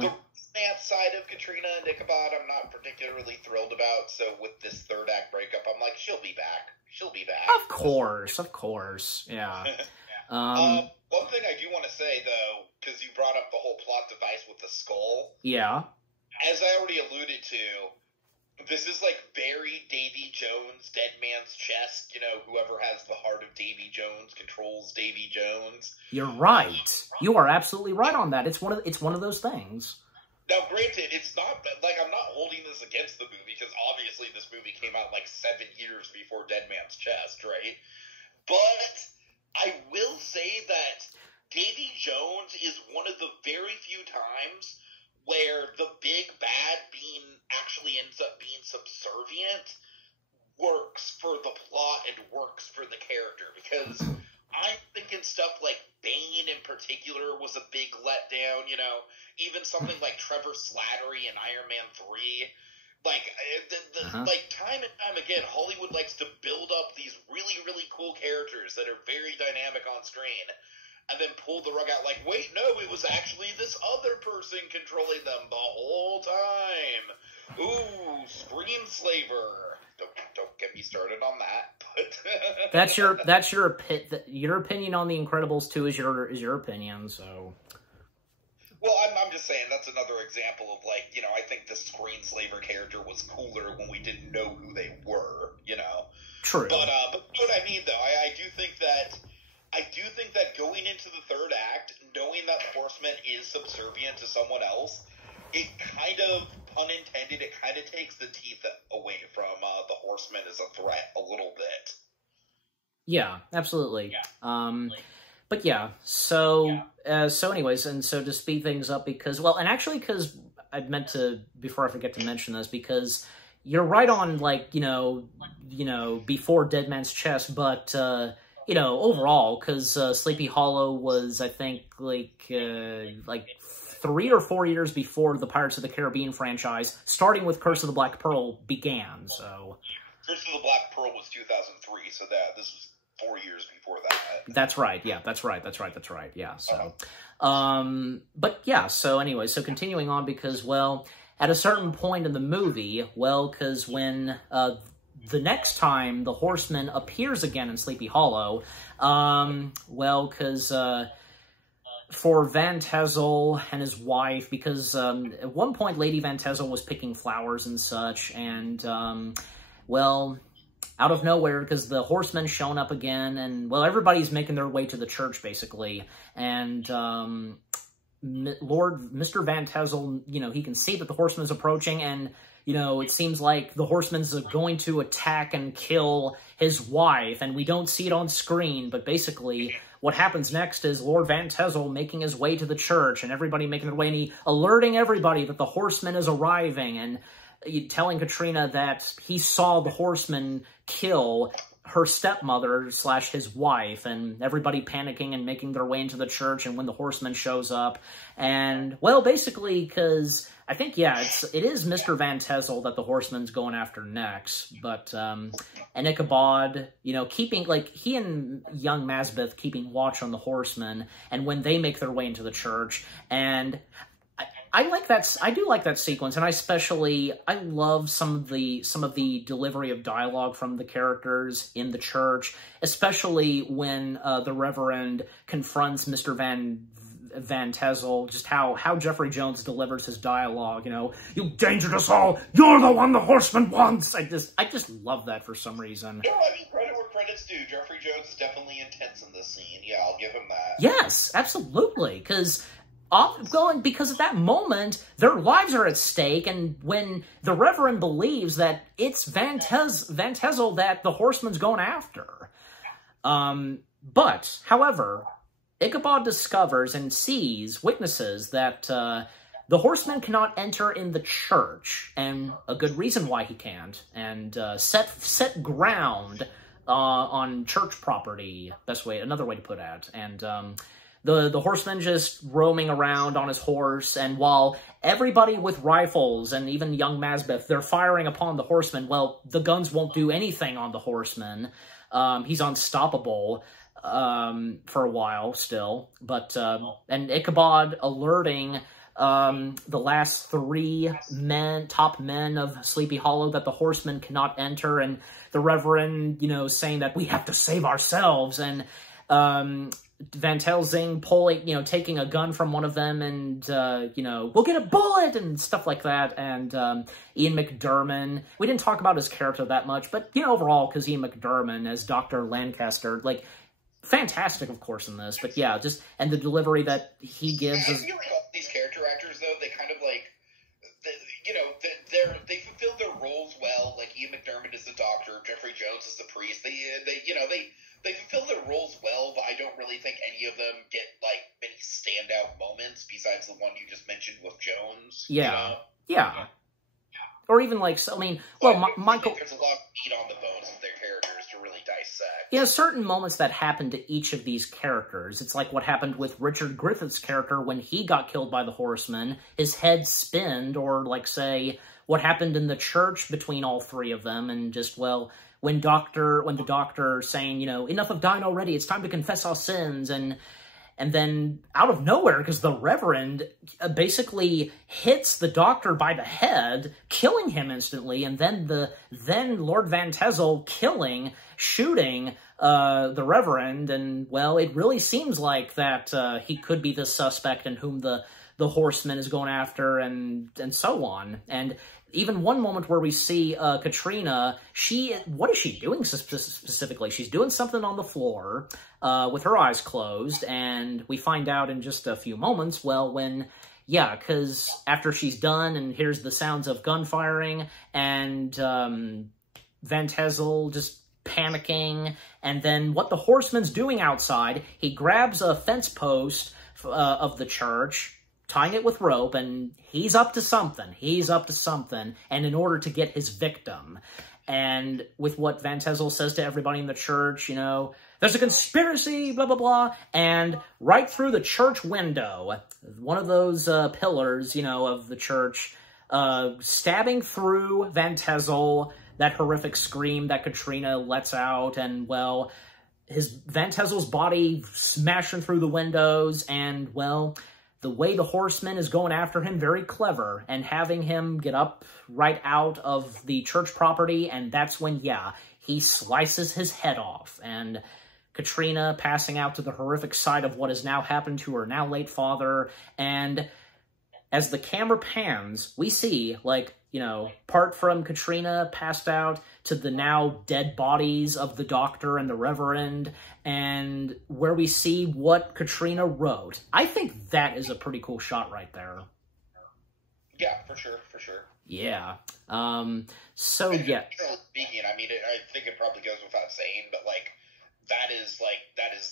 the romance side of Katrina and Ichabod, I'm not particularly thrilled about. So with this third act breakup, I'm like, she'll be back. She'll be back. Of course. Yeah. One thing I do want to say, though, because you brought up the whole plot device with the skull. Yeah. As I already alluded to, this is like very Davy Jones, Dead Man's Chest. You know, whoever has the heart of Davy Jones controls Davy Jones. You're right. You are absolutely right on that. It's one of those things. Now, granted, it's not like I'm not holding this against the movie because obviously this movie came out like 7 years before Dead Man's Chest, right? But I will say that Davy Jones is one of the very few times where the big bad actually ends up being subservient works for the plot and works for the character, because I'm thinking stuff like Bane in particular was a big letdown, you know, even something like Trevor Slattery in Iron Man 3. Like, like time and time again, Hollywood likes to build up these really, really cool characters that are very dynamic on screen, and then pull the rug out like, wait, no, it was actually this other person controlling them the whole time. Ooh, Screenslaver. Don't get me started on that. But that's your opinion on The Incredibles 2 is your opinion, so. Well, I'm just saying that's another example of, like, you know, I think the Screenslaver character was cooler when we didn't know who they were, you know. True. But what I mean, though, I do think that going into the third act, knowing that Horseman is subservient to someone else, it kind of, pun intended, it kind of takes the teeth away from the Horseman as a threat a little bit. Yeah, absolutely. Yeah. But yeah, so anyways, and so to speed things up, because I meant to, before I forget to mention this, because you're right on, like, you know, before Dead Man's Chest, but, you know, overall, because Sleepy Hollow was, I think, like 3 or 4 years before the Pirates of the Caribbean franchise, starting with Curse of the Black Pearl, began, so. Curse of the Black Pearl was 2003, so this was 4 years before that. That's right, yeah, that's right, yeah, so. But yeah, so anyway, so continuing on, because, well, at a certain point in the movie, well, because when the next time the Horseman appears again in Sleepy Hollow, well, because for Van Tezel and his wife, because at one point Lady Van Tezel was picking flowers and such, and, well, out of nowhere, because the Horsemen's shown up again, and, well, everybody's making their way to the church, basically, and, Mr. Van Tassel, you know, he can see that the horseman's approaching, and, you know, it seems like the horseman's going to attack and kill his wife, and we don't see it on screen, but basically what happens next is Lord Van Tassel making his way to the church, and everybody making their way, and he alerting everybody that the horseman is arriving, and telling Katrina that he saw the horseman kill her stepmother / his wife, and everybody panicking and making their way into the church, and when the horseman shows up, and, well, basically, because I think, yeah, it is Mr. Van Tassel that the horseman's going after next, but, and Ichabod, you know, keeping, like, he and young Masbeth keeping watch on the horseman, and when they make their way into the church, and I like that. I do like that sequence, and I love some of the delivery of dialogue from the characters in the church, especially when the Reverend confronts Mr. Van Tassel, just how Jeffrey Jones delivers his dialogue. You know, "You endangered us all. You're the one the horseman wants." I just love that for some reason. Yeah, I mean, credit where credit's due. Jeffrey Jones is definitely intense in this scene. Yeah, I'll give him that. Yes, absolutely, because at that moment, their lives are at stake, and when the Reverend believes that it's Van Tassel that the horseman's going after. But, however, Ichabod discovers and witnesses that the horseman cannot enter in the church, and a good reason why he can't, and set ground on church property, another way to put it, and the horseman just roaming around on his horse, and while everybody with rifles, and even young Masbeth, they're firing upon the horseman, well, the guns won't do anything on the horseman. He's unstoppable for a while still, but, and Ichabod alerting the last 3 top men of Sleepy Hollow that the horseman cannot enter, and the Reverend, you know, saying that we have to save ourselves, and Van Helsing taking a gun from one of them, and, you know, we'll get a bullet, and stuff like that, and, Ian McDermott, we didn't talk about his character that much, but, you know, overall, because Ian McDermott as Dr. Lancaster, like, fantastic, of course, in this, but yeah, and the delivery that he gives I feel like all these character actors, though, they kind of, like, they fulfill their roles well. Like, Ian McDermott is the doctor, Jeffrey Jones is the priest. They fulfill their roles well, but I don't really think any of them get, like, many standout moments besides the one you just mentioned with Jones. Yeah. You know? Yeah. Or even, like, I mean, well, Michael... There's a lot of meat on the bones of their characters to really dissect. Yeah, certain moments that happen to each of these characters. It's like what happened with Richard Griffith's character when he got killed by the horseman. His head spinned, or, like, say, what happened in the church between all 3 of them, and just, well, when the doctor saying, you know, enough of dying already, it's time to confess our sins, and then out of nowhere, because the Reverend basically hits the doctor by the head, killing him instantly, and then Lord Van Tassel shooting the Reverend, and, well, it really seems like that he could be the suspect in whom the horseman is going after, and so on. And even one moment where we see Katrina, what is she doing specifically? She's doing something on the floor with her eyes closed, and we find out in just a few moments, well, because after she's done and hears the sounds of gun firing, and Van Tassel just panicking, and then what the horseman's doing outside, he grabs a fence post of the church, tying it with rope, and he's up to something. And in order to get his victim. And with what Van Tassel says to everybody in the church, you know, there's a conspiracy, blah, blah, blah. And right through the church window, one of those pillars, you know, of the church, stabbing through Van Tassel, that horrific scream that Katrina lets out, and, well, Van Tassel's body smashing through the windows, and, well, the way the horseman is going after him, very clever, and having him get up right out of the church property, and that's when, yeah, he slices his head off, and Katrina passing out to the horrific sight of what has now happened to her now late father, and as the camera pans, we see, like, you know, part from Katrina passed out to the now dead bodies of the doctor and the reverend, and where we see what Katrina wrote. I think that is a pretty cool shot right there. Yeah, for sure, for sure. Yeah. So, yeah. Speaking, I mean, I think it probably goes without saying, but, that is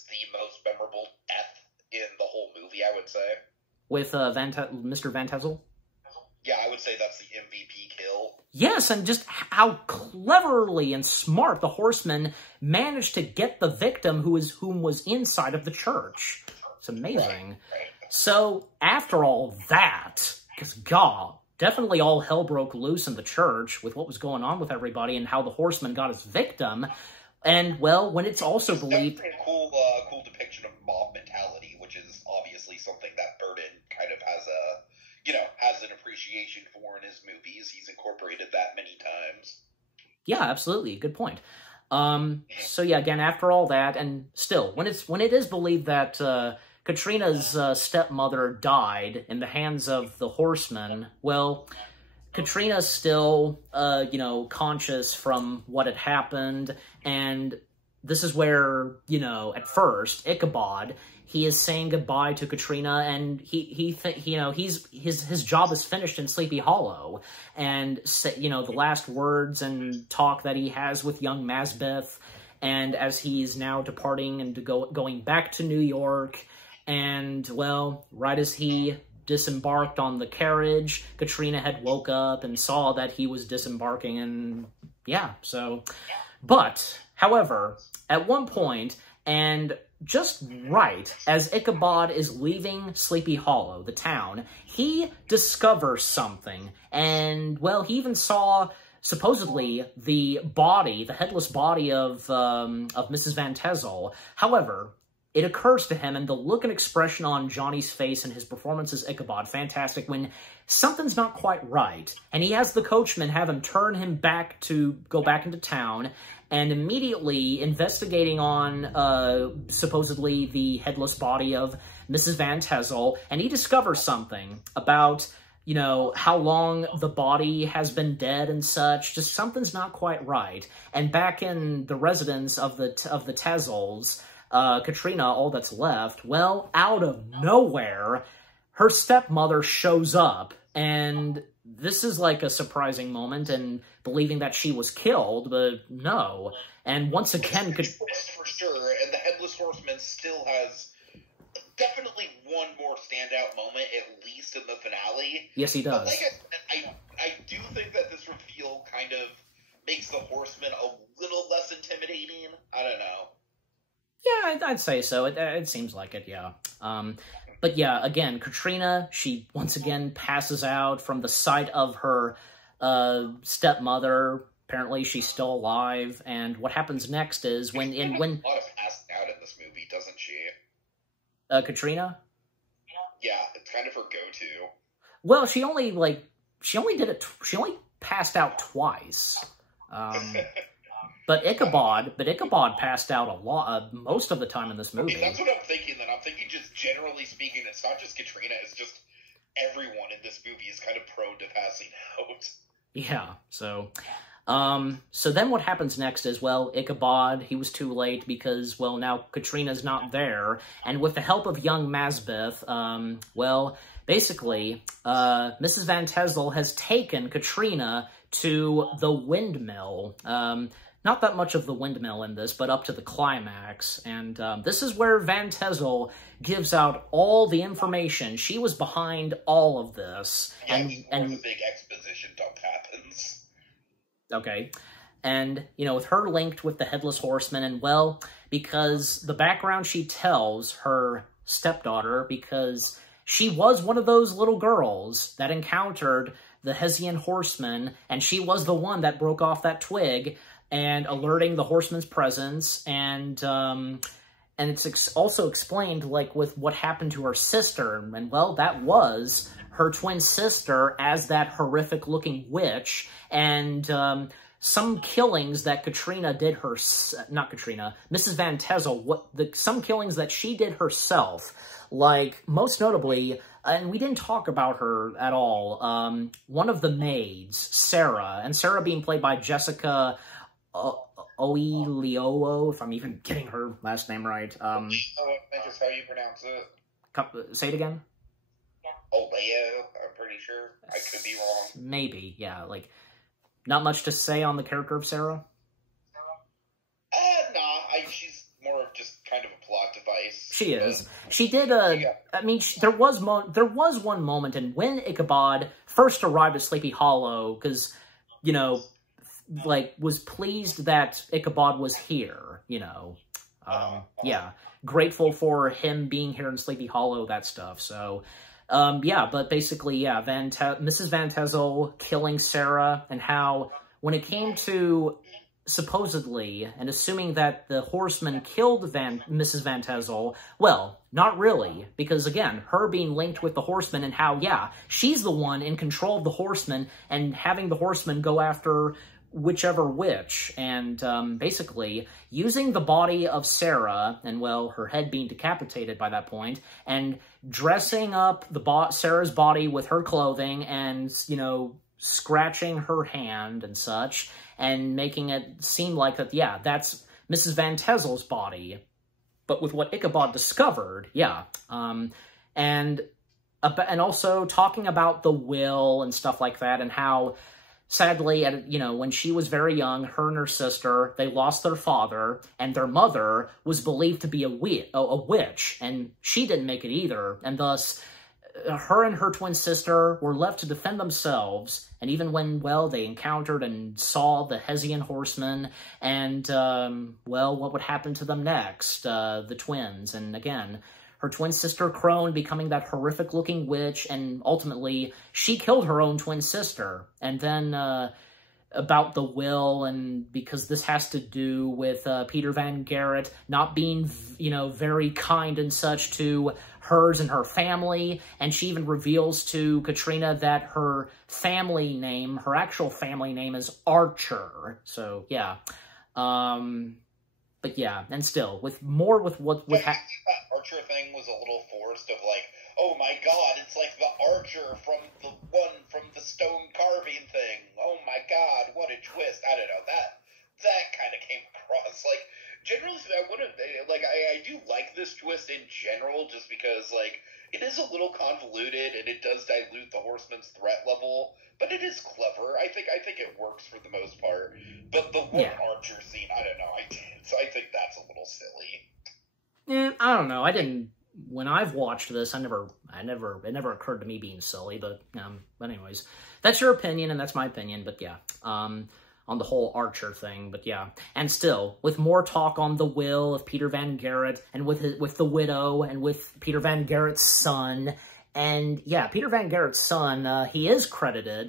the most memorable death in the whole movie, I would say. With Mr. Van Tassel? Yeah, I would say that's the MVP kill. Yes, and just how cleverly and smart the Horseman managed to get the victim whom was inside of the church. It's amazing. Right. So, after all that, because, God, definitely all hell broke loose in the church with what was going on with everybody and how the Horseman got his victim. And, well, when it's also believed... It's a cool depiction of mob mentality, which is obviously something that Burton kind of has has an appreciation for in his movies. He's incorporated that many times. Yeah, absolutely. Good point. So, yeah, again, after all that, and still, when it is believed that Katrina's stepmother died in the hands of the Horseman, well, Katrina's still, conscious from what had happened, and this is where, at first, Ichabod, he is saying goodbye to Katrina, and his job is finished in Sleepy Hollow, and, the last words and talk that he has with young Masbeth, and as he's now departing and going back to New York, and, well, right as he disembarked on the carriage, Katrina had woke up and saw that he was disembarking, and yeah, so... But, however, at one point, and just right as Ichabod is leaving Sleepy Hollow, the town, he discovers something, and, well, he even saw, supposedly, the headless body of Mrs. Van Tassel. However, it occurs to him, and the look and expression on Johnny's face and his performance as Ichabod, fantastic, when something's not quite right, and he has the coachman have him turn him back to go back into town, and immediately investigating on, supposedly, the headless body of Mrs. Van Tassel, and he discovers something about, how long the body has been dead and such, just something's not quite right, and back in the residence of the Tassels, Katrina, all that's left, well, out of nowhere, her stepmother shows up, and this is like a surprising moment, and believing that she was killed, but no. And once again... For sure, and the Headless Horseman still has definitely one more standout moment, at least in the finale. Yes, he does. But I do think that this reveal kind of makes the Horseman a little less intimidating. I don't know. Yeah, I'd say so. It seems like it, yeah. But yeah, again, Katrina, she once again passes out from the sight of her stepmother. Apparently, she's still alive. And what happens next is when... a lot of passing out in this movie, doesn't she? Katrina? Yeah, it's kind of her go-to. Well, she only passed out twice. But Ichabod passed out a lot, most of the time in this movie. I mean, that's what I'm thinking, then. I'm thinking just generally speaking, it's not just Katrina, it's just everyone in this movie is kind of prone to passing out. Yeah, so then what happens next is, well, Ichabod, he was too late because, well, now Katrina's not there, and with the help of young Masbeth, well, basically, Mrs. Van Tassel has taken Katrina to the windmill. Not that much of the windmill in this, but up to the climax. And this is where Van Tassel gives out all the information. She was behind all of this. Yeah, and the big exposition dump happens. Okay. And, with her linked with the Headless Horseman, and, well, because the background she tells her stepdaughter, because she was one of those little girls that encountered the Hessian Horseman, and she was the one that broke off that twig, and alerting the Horseman's presence, and it's also explained, like, with what happened to her sister, and, well, that was her twin sister as that horrific-looking witch, and some killings that Katrina did Mrs. Van Tassel, some killings that she did herself, like, most notably, and we didn't talk about her at all, one of the maids, Sarah, and Sarah being played by Jessica Oilio, if I'm even getting her last name right. I think is how you pronounce it. Say it again? Oleo, I'm pretty sure. I could be wrong. Maybe, yeah. Like, not much to say on the character of Sarah? She's more of just kind of a plot device. She is. She did I mean, there was one moment, and when Ichabod first arrived at Sleepy Hollow, because, you know, like, was pleased that Ichabod was here, you know. Yeah. Grateful for him being here in Sleepy Hollow, that stuff, so... yeah, but basically, yeah, Mrs. Van Tassel killing Sarah, and how, when it came to, supposedly, and assuming that the horseman killed Mrs. Van Tassel, well, not really, because, again, her being linked with the horseman, and how, yeah, she's the one in control of the horseman, and having the horseman go after whichever witch, and basically using the body of Sarah, and, well, her head being decapitated by that point, and dressing up Sarah's body with her clothing, and, you know, scratching her hand and such, and making it seem like that, yeah, that's Mrs. Van Tassel's body, but with what Ichabod discovered, yeah, and also talking about the will and stuff like that, and how sadly, you know, when she was very young, her and her sister, they lost their father, and their mother was believed to be a witch, and she didn't make it either, and thus, her and her twin sister were left to defend themselves, and even when, well, they encountered and saw the Hessian horsemen, and, well, what would happen to them next? The twins, and again, her twin sister Crone becoming that horrific-looking witch, and ultimately, she killed her own twin sister. And then, about the will, and because this has to do with Peter Van Garrett not being, you know, very kind and such to hers and her family, and she even reveals to Katrina that her family name, her actual family name is Archer. So, yeah. But yeah, and still, with what... that Archer thing was a little forced of like, oh my god, it's like the Archer from the one from the stone carving thing. Oh my god, what a twist. I don't know, that kind of came across. Like, generally, I do like this twist in general, just because, like, it is a little convoluted, and it does dilute the horseman's threat level, but it is clever. I think it works for the most part. But the one Archer scene, I don't know, I think that's a little silly. Yeah, I don't know. I didn't. When I've watched this, it never occurred to me being silly. But anyways, that's your opinion, and that's my opinion. But yeah, on the whole Archer thing. But yeah, and still with more talk on the will of Peter Van Garrett, and with the widow, and with Peter Van Garrett's son. And yeah, Peter Van Garrett's son, he is credited,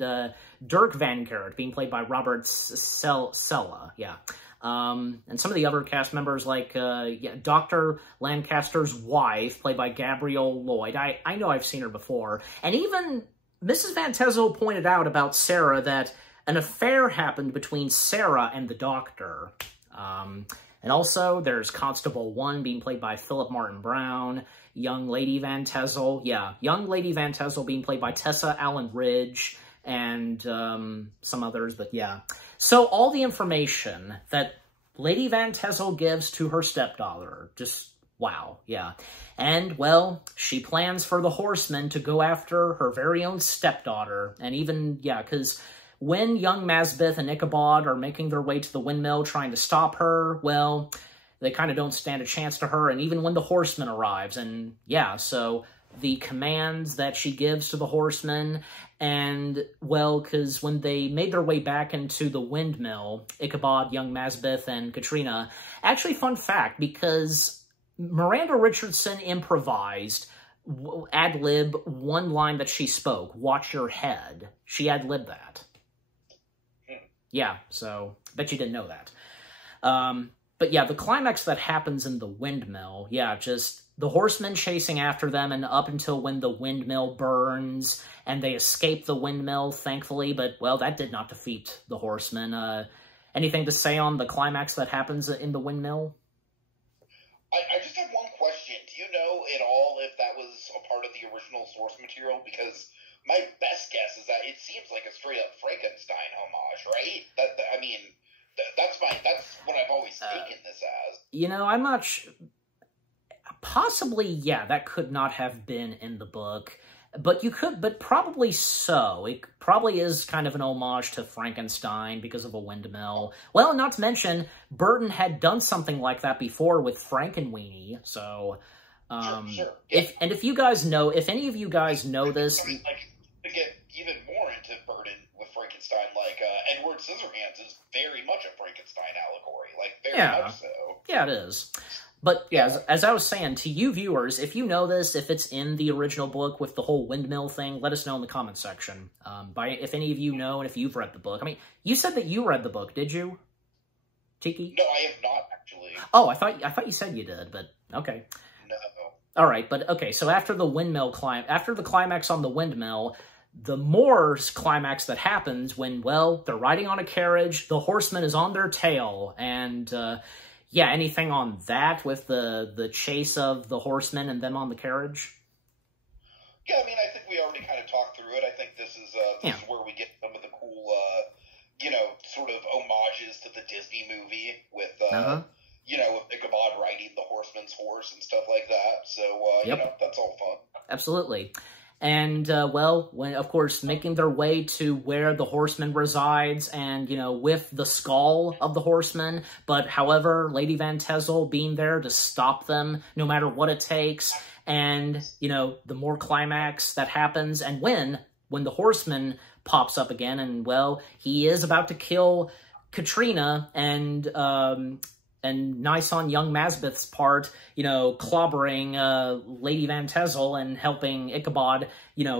Dirk Van Garrett, being played by Robert Sella. Yeah. And some of the other cast members, like, Dr. Lancaster's wife, played by Gabrielle Lloyd. I know I've seen her before. And even Mrs. Van Tassel pointed out about Sarah that an affair happened between Sarah and the doctor. And also, there's Constable 1, being played by Philip Martin Brown. Young Lady Van Tassel. Yeah, Young Lady Van Tassel being played by Tessa Allen Ridge. And some others, but yeah. So all the information that Lady Van Tassel gives to her stepdaughter, just wow, yeah. And, well, she plans for the horsemen to go after her very own stepdaughter. And even, yeah, because when young Masbeth and Ichabod are making their way to the windmill trying to stop her, well, they kind of don't stand a chance to her. And even when the horseman arrives, and yeah, so the commands that she gives to the horsemen, and, well, because when they made their way back into the windmill, Ichabod, young Masbeth, and Katrina, actually, fun fact, because Miranda Richardson improvised, ad-lib, one line that she spoke, "Watch your head." She ad-libbed that. Yeah, so, bet you didn't know that. But yeah, the climax that happens in the windmill, yeah, just the horsemen chasing after them, and up until when the windmill burns, and they escape the windmill, thankfully, but, well, that did not defeat the horsemen. Anything to say on the climax that happens in the windmill? I just have one question. Do you know at all if that was a part of the original source material? Because my best guess is that it seems like a straight-up Frankenstein homage, right? I mean, That's what I've always taken this as. You know, I'm not possibly, yeah, that could not have been in the book. But but probably so. It probably is kind of an homage to Frankenstein because of a windmill. Well, not to mention, Burton had done something like that before with Frankenweenie, so... Sure. If you guys know, if any of you guys know this... Like, to get even more into Burton with Frankenstein, like, Edward Scissorhands is very much a Frankenstein allegory. Like, very much so. Yeah, it is. But, yeah, as I was saying, to you viewers, if you know this, if it's in the original book with the whole windmill thing, let us know in the comments section. If any of you know and if you've read the book. I mean, you said that you read the book, did you? Tiki? No, I have not, actually. Oh, I thought you said you did, but okay. No. All right, but okay, so after the climax on the windmill, the more climax that happens when, well, they're riding on a carriage, the horseman is on their tail, and... yeah, anything on that with the chase of the horsemen and them on the carriage? Yeah, I mean, I think we already kind of talked through it. I think this is where we get some of the cool, sort of homages to the Disney movie with, with Ichabod riding the horseman's horse and stuff like that. So, that's all fun. Absolutely. And, of course, making their way to where the horseman resides and, with the skull of the horseman. But, however, Lady Van Tassel being there to stop them no matter what it takes. And, the more climax that happens. And when the horseman pops up again and, well, he is about to kill Katrina and nice on young Mazbeth's part, clobbering Lady Van Tassel and helping Ichabod,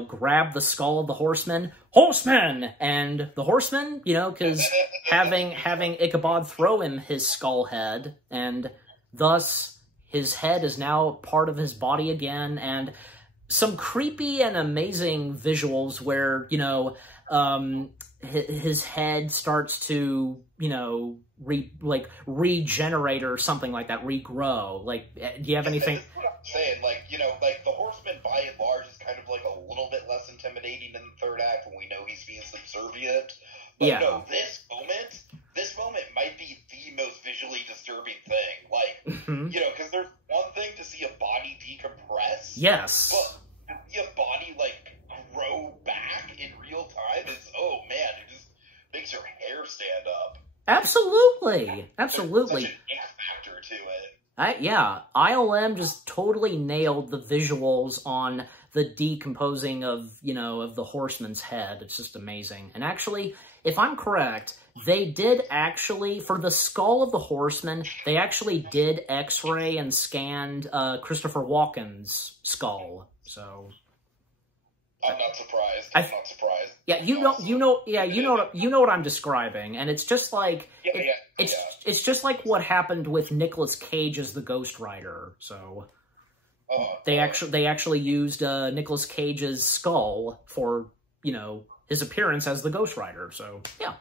grab the skull of the horseman. Horseman! And the horseman, because having Ichabod throw him his skull head, and thus his head is now part of his body again, and some creepy and amazing visuals where, his head starts to, regenerate or something like that, regrow. Like, do you have anything? That's what I'm saying. Like, the horseman, by and large, is kind of, like, a little bit less intimidating in the third act when we know he's being subservient. But no, this moment might be the most visually disturbing thing. Like, because there's one thing to see a body decompress. Yes. But to see a body, like, grow back in real time is, oh man, it just makes your hair stand up. Absolutely. There's such an it factor to it. ILM just totally nailed the visuals on the decomposing of, of the horseman's head. It's just amazing. And actually, if I'm correct, they did actually, for the skull of the horseman, they actually did X-ray and scanned Christopher Walken's skull. So... I'm not surprised. I'm not surprised. Yeah, you know what I'm describing, and it's just like it's just like what happened with Nicolas Cage as the Ghost Rider. So they actually used Nicolas Cage's skull for his appearance as the Ghost Rider. So yeah.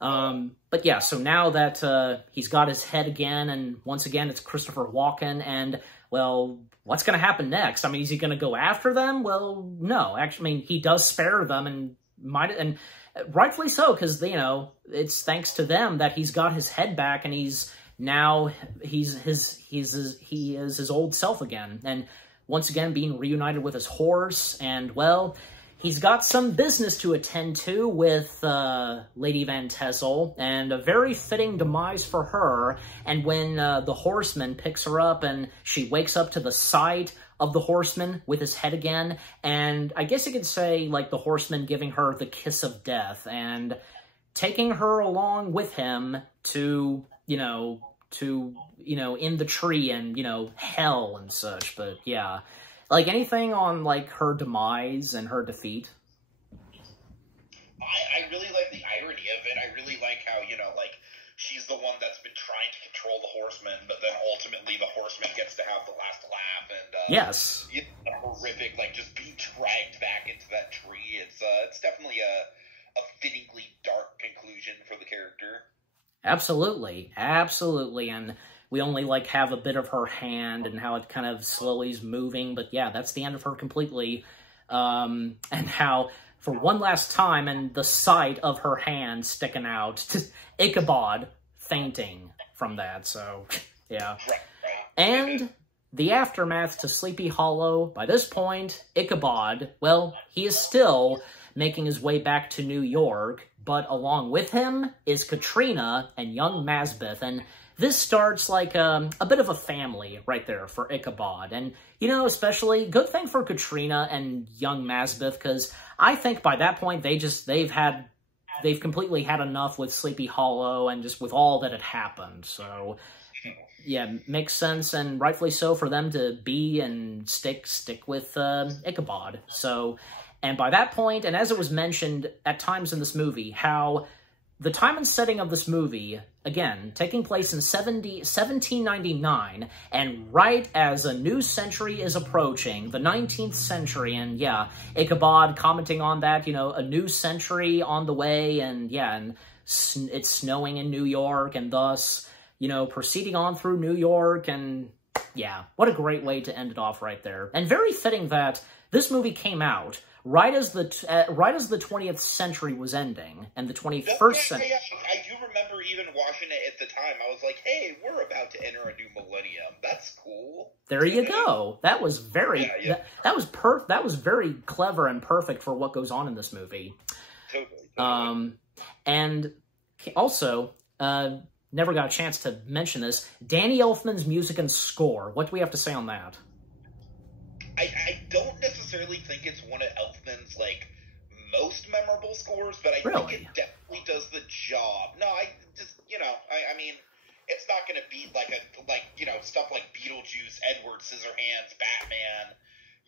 But yeah, so now that he's got his head again, and once again it's Christopher Walken, and well, what's going to happen next? I mean, is he going to go after them? Well, no. Actually, I mean, he does spare them, and rightfully so, because it's thanks to them that he's got his head back, and he is his old self again, and once again being reunited with his horse, and well, he's got some business to attend to with Lady Van Tassel, and a very fitting demise for her. And when the horseman picks her up and she wakes up to the sight of the horseman with his head again, and I guess you could say, like, the horseman giving her the kiss of death and taking her along with him to, in the tree and, hell and such. But yeah. Like, anything on, like, her demise and her defeat? I really like the irony of it. I really like how, she's the one that's been trying to control the horseman, but then ultimately the horseman gets to have the last laugh, and, yes. Horrific, like, just being dragged back into that tree. It's definitely a fittingly dark conclusion for the character. Absolutely. Absolutely, and... we only, like, have a bit of her hand and how it kind of slowly is moving. But, yeah, that's the end of her completely. And how, for one last time, and the sight of her hand sticking out. Ichabod fainting from that, so, yeah. And the aftermath to Sleepy Hollow, by this point, Ichabod, well, he is still making his way back to New York, but along with him is Katrina and young Mazbeth, and this starts like a bit of a family right there for Ichabod. And, you know, especially good thing for Katrina and young Mazbeth, because I think by that point they've completely had enough with Sleepy Hollow and just with all that had happened. So, yeah, makes sense, and rightfully so, for them to be and stick with Ichabod. So, and by that point, and as it was mentioned at times in this movie, how the time and setting of this movie, again, taking place in 1799, and right as a new century is approaching, the 19th century, and yeah, Ichabod commenting on that, you know, a new century on the way, and yeah, and it's snowing in New York, and thus, you know, proceeding on through New York, and yeah, what a great way to end it off right there. And very fitting that this movie came out right as the 20th century was ending, and the 21st century. Yeah, I do remember even watching it at the time. I was like, "Hey, we're about to enter a new millennium. That's cool." There you go. That was very that was very clever and perfect for what goes on in this movie. Totally. And also, never got a chance to mention this, Danny Elfman's music and score. What do we have to say on that? I don't necessarily think it's one of Elfman's, like, most memorable scores, but I think it definitely does the job. No, I just, you know, I mean, it's not going to be like, you know, stuff like Beetlejuice, Edward Scissorhands, Batman,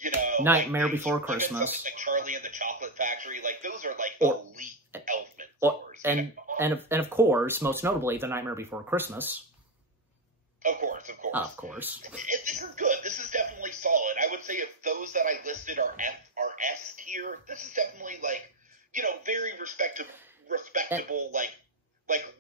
you know. Nightmare like, Before Christmas. Like Charlie and the Chocolate Factory, like, those are, like, elite Elfman scores. And of course, most notably, The Nightmare Before Christmas. Of course. Of course. This is good. This is definitely solid. I would say if those that I listed are S tier, this is definitely, like, you know, very respectable, like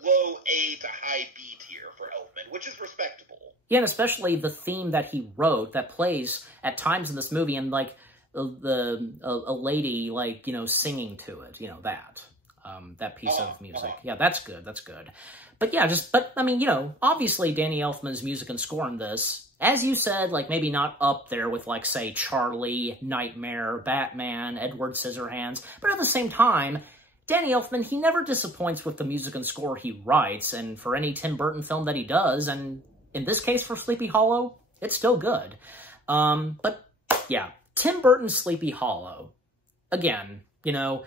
low A to high B tier for Elfman, which is respectable. Yeah, and especially the theme that he wrote that plays at times in this movie, and like a lady, like, you know, singing to it, you know, that piece of music. Yeah, that's good. But yeah, but, I mean, you know, obviously Danny Elfman's music and score in this, as you said, like, maybe not up there with, like, say, Charlie, Nightmare, Batman, Edward Scissorhands, but at the same time, Danny Elfman, he never disappoints with the music and score he writes, and for any Tim Burton film that he does, and in this case for Sleepy Hollow, it's still good. But, yeah, Tim Burton's Sleepy Hollow, again, you know,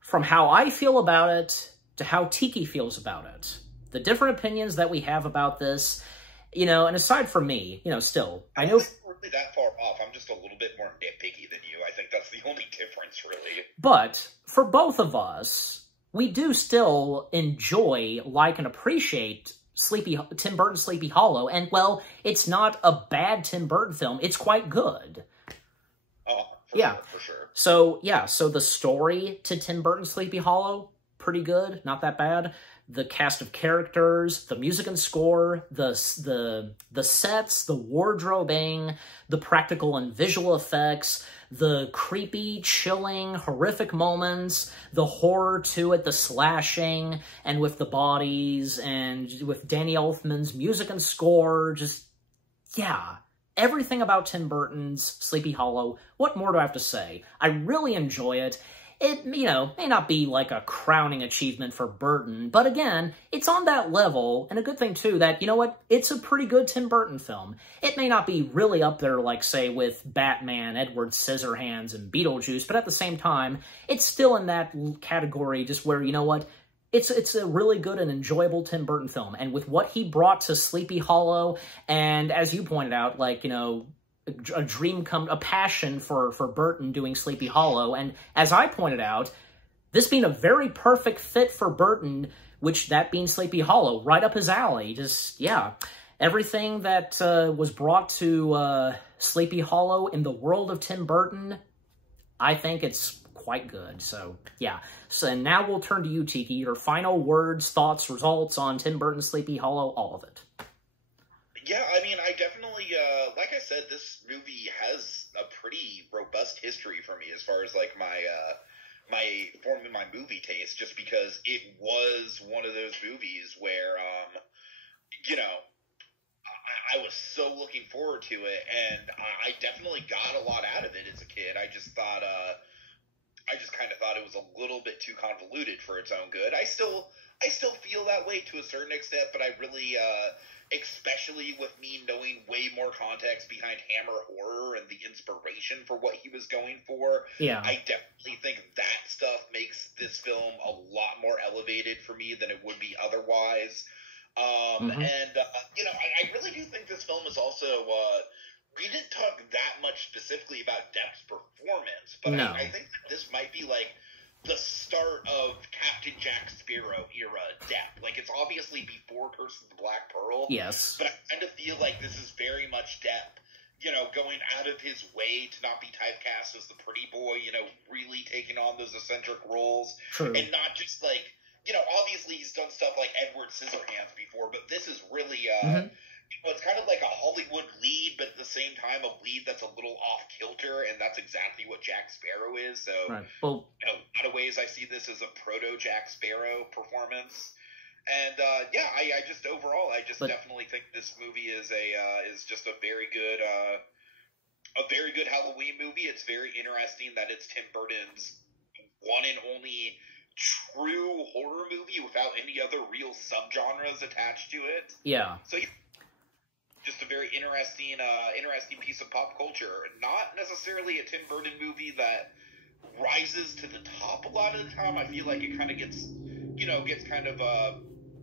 from how I feel about it to how Tiki feels about it, the different opinions that we have about this, you know, and aside from me, you know, still, I know... I'm not really that far off. I'm just a little bit more nitpicky than you. I think that's the only difference, really. But, for both of us, we do still enjoy, like, and appreciate Tim Burton's Sleepy Hollow, and, well, it's not a bad Tim Burton film. It's quite good. Oh, for sure. So, yeah, so the story to Tim Burton's Sleepy Hollow, pretty good, not that bad. The cast of characters, the music and score, the sets, the wardrobing, the practical and visual effects, the creepy, chilling, horrific moments, the horror to it, the slashing, and with the bodies, and with Danny Elfman's music and score, just, yeah. Everything about Tim Burton's Sleepy Hollow, what more do I have to say? I really enjoy it. It, you know, may not be like a crowning achievement for Burton, but again, it's on that level, and a good thing too that, you know what, it's a pretty good Tim Burton film. It may not be really up there, like, say, with Batman, Edward Scissorhands, and Beetlejuice, but at the same time, it's still in that category just where, you know what, it's a really good and enjoyable Tim Burton film, and with what he brought to Sleepy Hollow, and as you pointed out, like, you know, a passion for Burton doing Sleepy Hollow, and as I pointed out, this being a very perfect fit for Burton, which that being Sleepy Hollow, right up his alley, just, yeah, everything that was brought to Sleepy Hollow in the world of Tim Burton, I think it's quite good, so, yeah. So now we'll turn to you, Tiki, your final words, thoughts, results on Tim Burton's Sleepy Hollow, all of it. Yeah, I mean, I definitely, like I said, this movie has a pretty robust history for me as far as, like, my forming my movie taste, just because it was one of those movies where, you know, I was so looking forward to it, and I definitely got a lot out of it as a kid. I just thought, I just kind of thought it was a little bit too convoluted for its own good. I still feel that way to a certain extent, but I really, especially with me knowing way more context behind Hammer Horror and the inspiration for what he was going for, I definitely think that stuff makes this film a lot more elevated for me than it would be otherwise. And, you know, I really do think this film is also, we didn't talk that much specifically about Depp's performance, but no. I think this might be, like, the start of Captain Jack Sparrow era Depp. Like, it's obviously before Curse of the Black Pearl. Yes. But I kind of feel like this is very much Depp, you know, going out of his way to not be typecast as the pretty boy, you know, really taking on those eccentric roles. True. And not just, like, you know, obviously he's done stuff like Edward Scissorhands before, but this is really, you know, it's kind of like a Hollywood lead, but at the same time a lead that's a little off-kilter, and that's exactly what Jack Sparrow is. So, well, you know, in a lot of ways I see this as a proto-Jack Sparrow performance. And, yeah, I just, overall, I just definitely think this movie is just a very good Halloween movie. It's very interesting that it's Tim Burton's one and only true horror movie without any other real subgenres attached to it. Yeah. So, just a very interesting piece of pop culture. Not necessarily a Tim Burton movie that rises to the top a lot of the time. I feel like it kind of gets kind of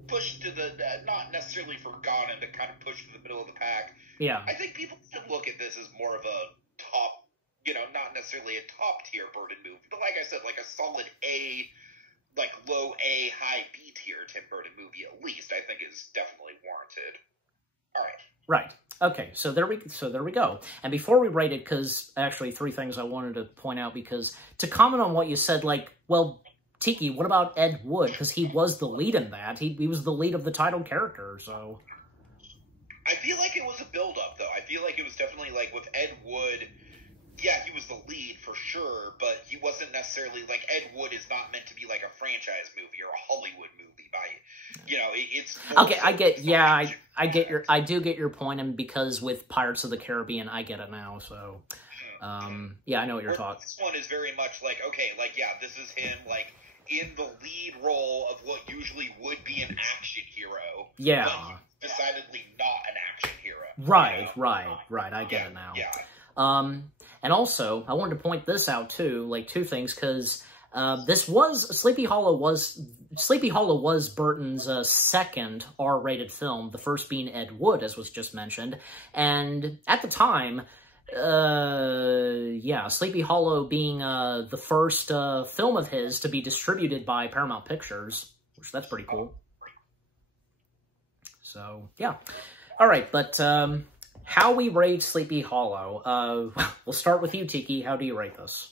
pushed to the, not necessarily forgotten, but kind of pushed to the middle of the pack. Yeah. I think people should look at this as more of a top, you know, not necessarily a top tier Burton movie, but like I said, like a solid A, like low A, high B tier Tim Burton movie at least, I think is definitely warranted. All right. Right. Okay, so there we go. And before we rate it, because actually 3 things I wanted to point out, because to comment on what you said, like, well, Tiki, what about Ed Wood? Because he was the lead in that. He was the lead of the title character, so... I feel like it was a build-up, though. I feel like it was definitely, like, with Ed Wood... Yeah, he was the lead for sure, but he wasn't necessarily, like, Ed Wood is not meant to be like a franchise movie or a Hollywood movie by, you know, it's... Okay, I do get your point, and because with Pirates of the Caribbean, I get it now, so, yeah, I know what you're talking. This one is very much like, okay, like, yeah, this is him, like, in the lead role of what usually would be an action hero. Yeah. But he's decidedly not an action hero. Right, you know? right, I get it now. Yeah. And also, I wanted to point this out too, like 2 things, because Sleepy Hollow was Burton's second R-rated film, the first being Ed Wood, as was just mentioned, and at the time, yeah, Sleepy Hollow being the first film of his to be distributed by Paramount Pictures, which that's pretty cool. So, yeah. All right, but how we rate Sleepy Hollow. We'll start with you, Tiki. How do you rate this?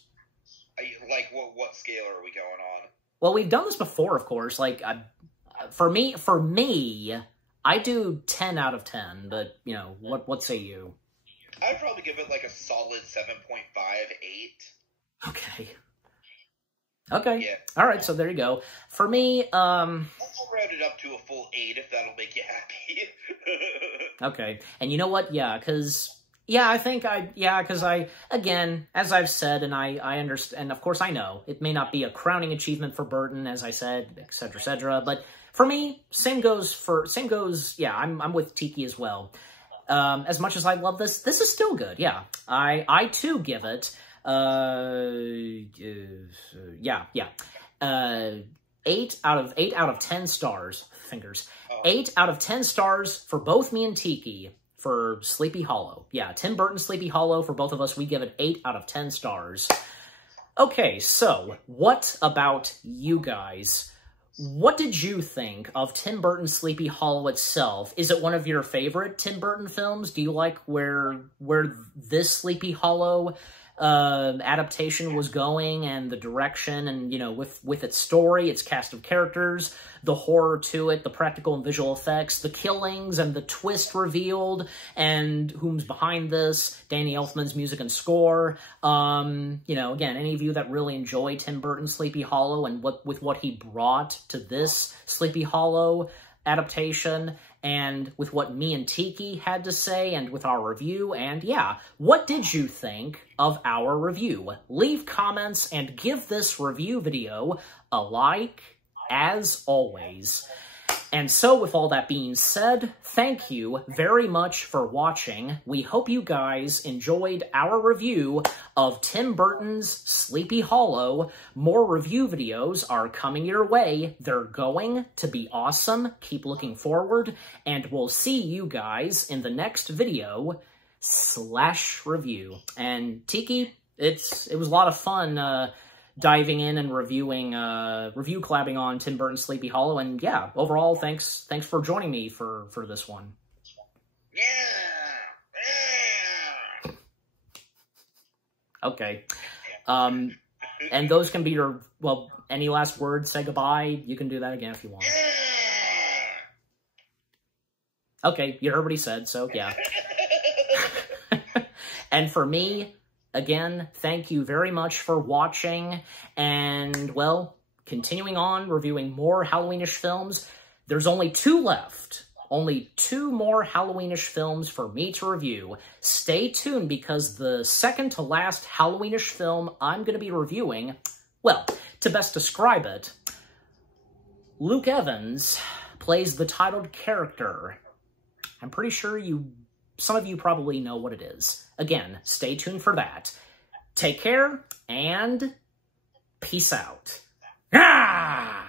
Like, what scale are we going on? Well, we've done this before, of course. Like, for me, I do 10 out of 10, but, you know, what say you? I'd probably give it, like, a solid 7.5, 8. Okay. Yeah. All right, so there you go. For me, I'll round it up to a full 8 if that'll make you happy. Okay. And you know what? Yeah, because... Yeah, I think because again, as I've said, and I understand, and of course I know, it may not be a crowning achievement for Burton, as I said, etc., but for me, same goes, yeah, I'm with Tiki as well. As much as I love this is still good, yeah. I too give it, 8 out of 10 stars, fingers. 8 out of 10 stars for both me and Tiki. For Sleepy Hollow. Yeah, Tim Burton Sleepy Hollow, for both of us, we give it 8 out of 10 stars. Okay, so, what about you guys? What did you think of Tim Burton's Sleepy Hollow itself? Is it one of your favorite Tim Burton films? Do you like where this Sleepy Hollow adaptation was going, and the direction, and, you know, with its story, its cast of characters, the horror to it, the practical and visual effects, the killings, and the twist revealed, and whom's behind this, Danny Elfman's music and score. You know, again, any of you that really enjoy Tim Burton's Sleepy Hollow and what he brought to this Sleepy Hollow adaptation, and with what me and Tiki had to say, and with our review, and yeah, what did you think of our review? Leave comments and give this review video a like, as always. And so, with all that being said, thank you very much for watching. We hope you guys enjoyed our review of Tim Burton's Sleepy Hollow. More review videos are coming your way. They're going to be awesome. Keep looking forward, and we'll see you guys in the next video / review. And Tiki, it was a lot of fun diving in and review collabing on Tim Burton's Sleepy Hollow, and yeah, overall, thanks for joining me for this one. Yeah. Okay. And those can be your, well, any last words, say goodbye, you can do that again if you want. Okay, you heard what he said, so yeah. And for me, again, thank you very much for watching, and, well, continuing on, reviewing more Halloweenish films. There's only 2 left. Only 2 more Halloweenish films for me to review. Stay tuned, because the second to last Halloweenish film I'm going to be reviewing, well, to best describe it, Luke Evans plays the titled character. I'm pretty sure some of you probably know what it is. Again, stay tuned for that. Take care, and peace out. Ah!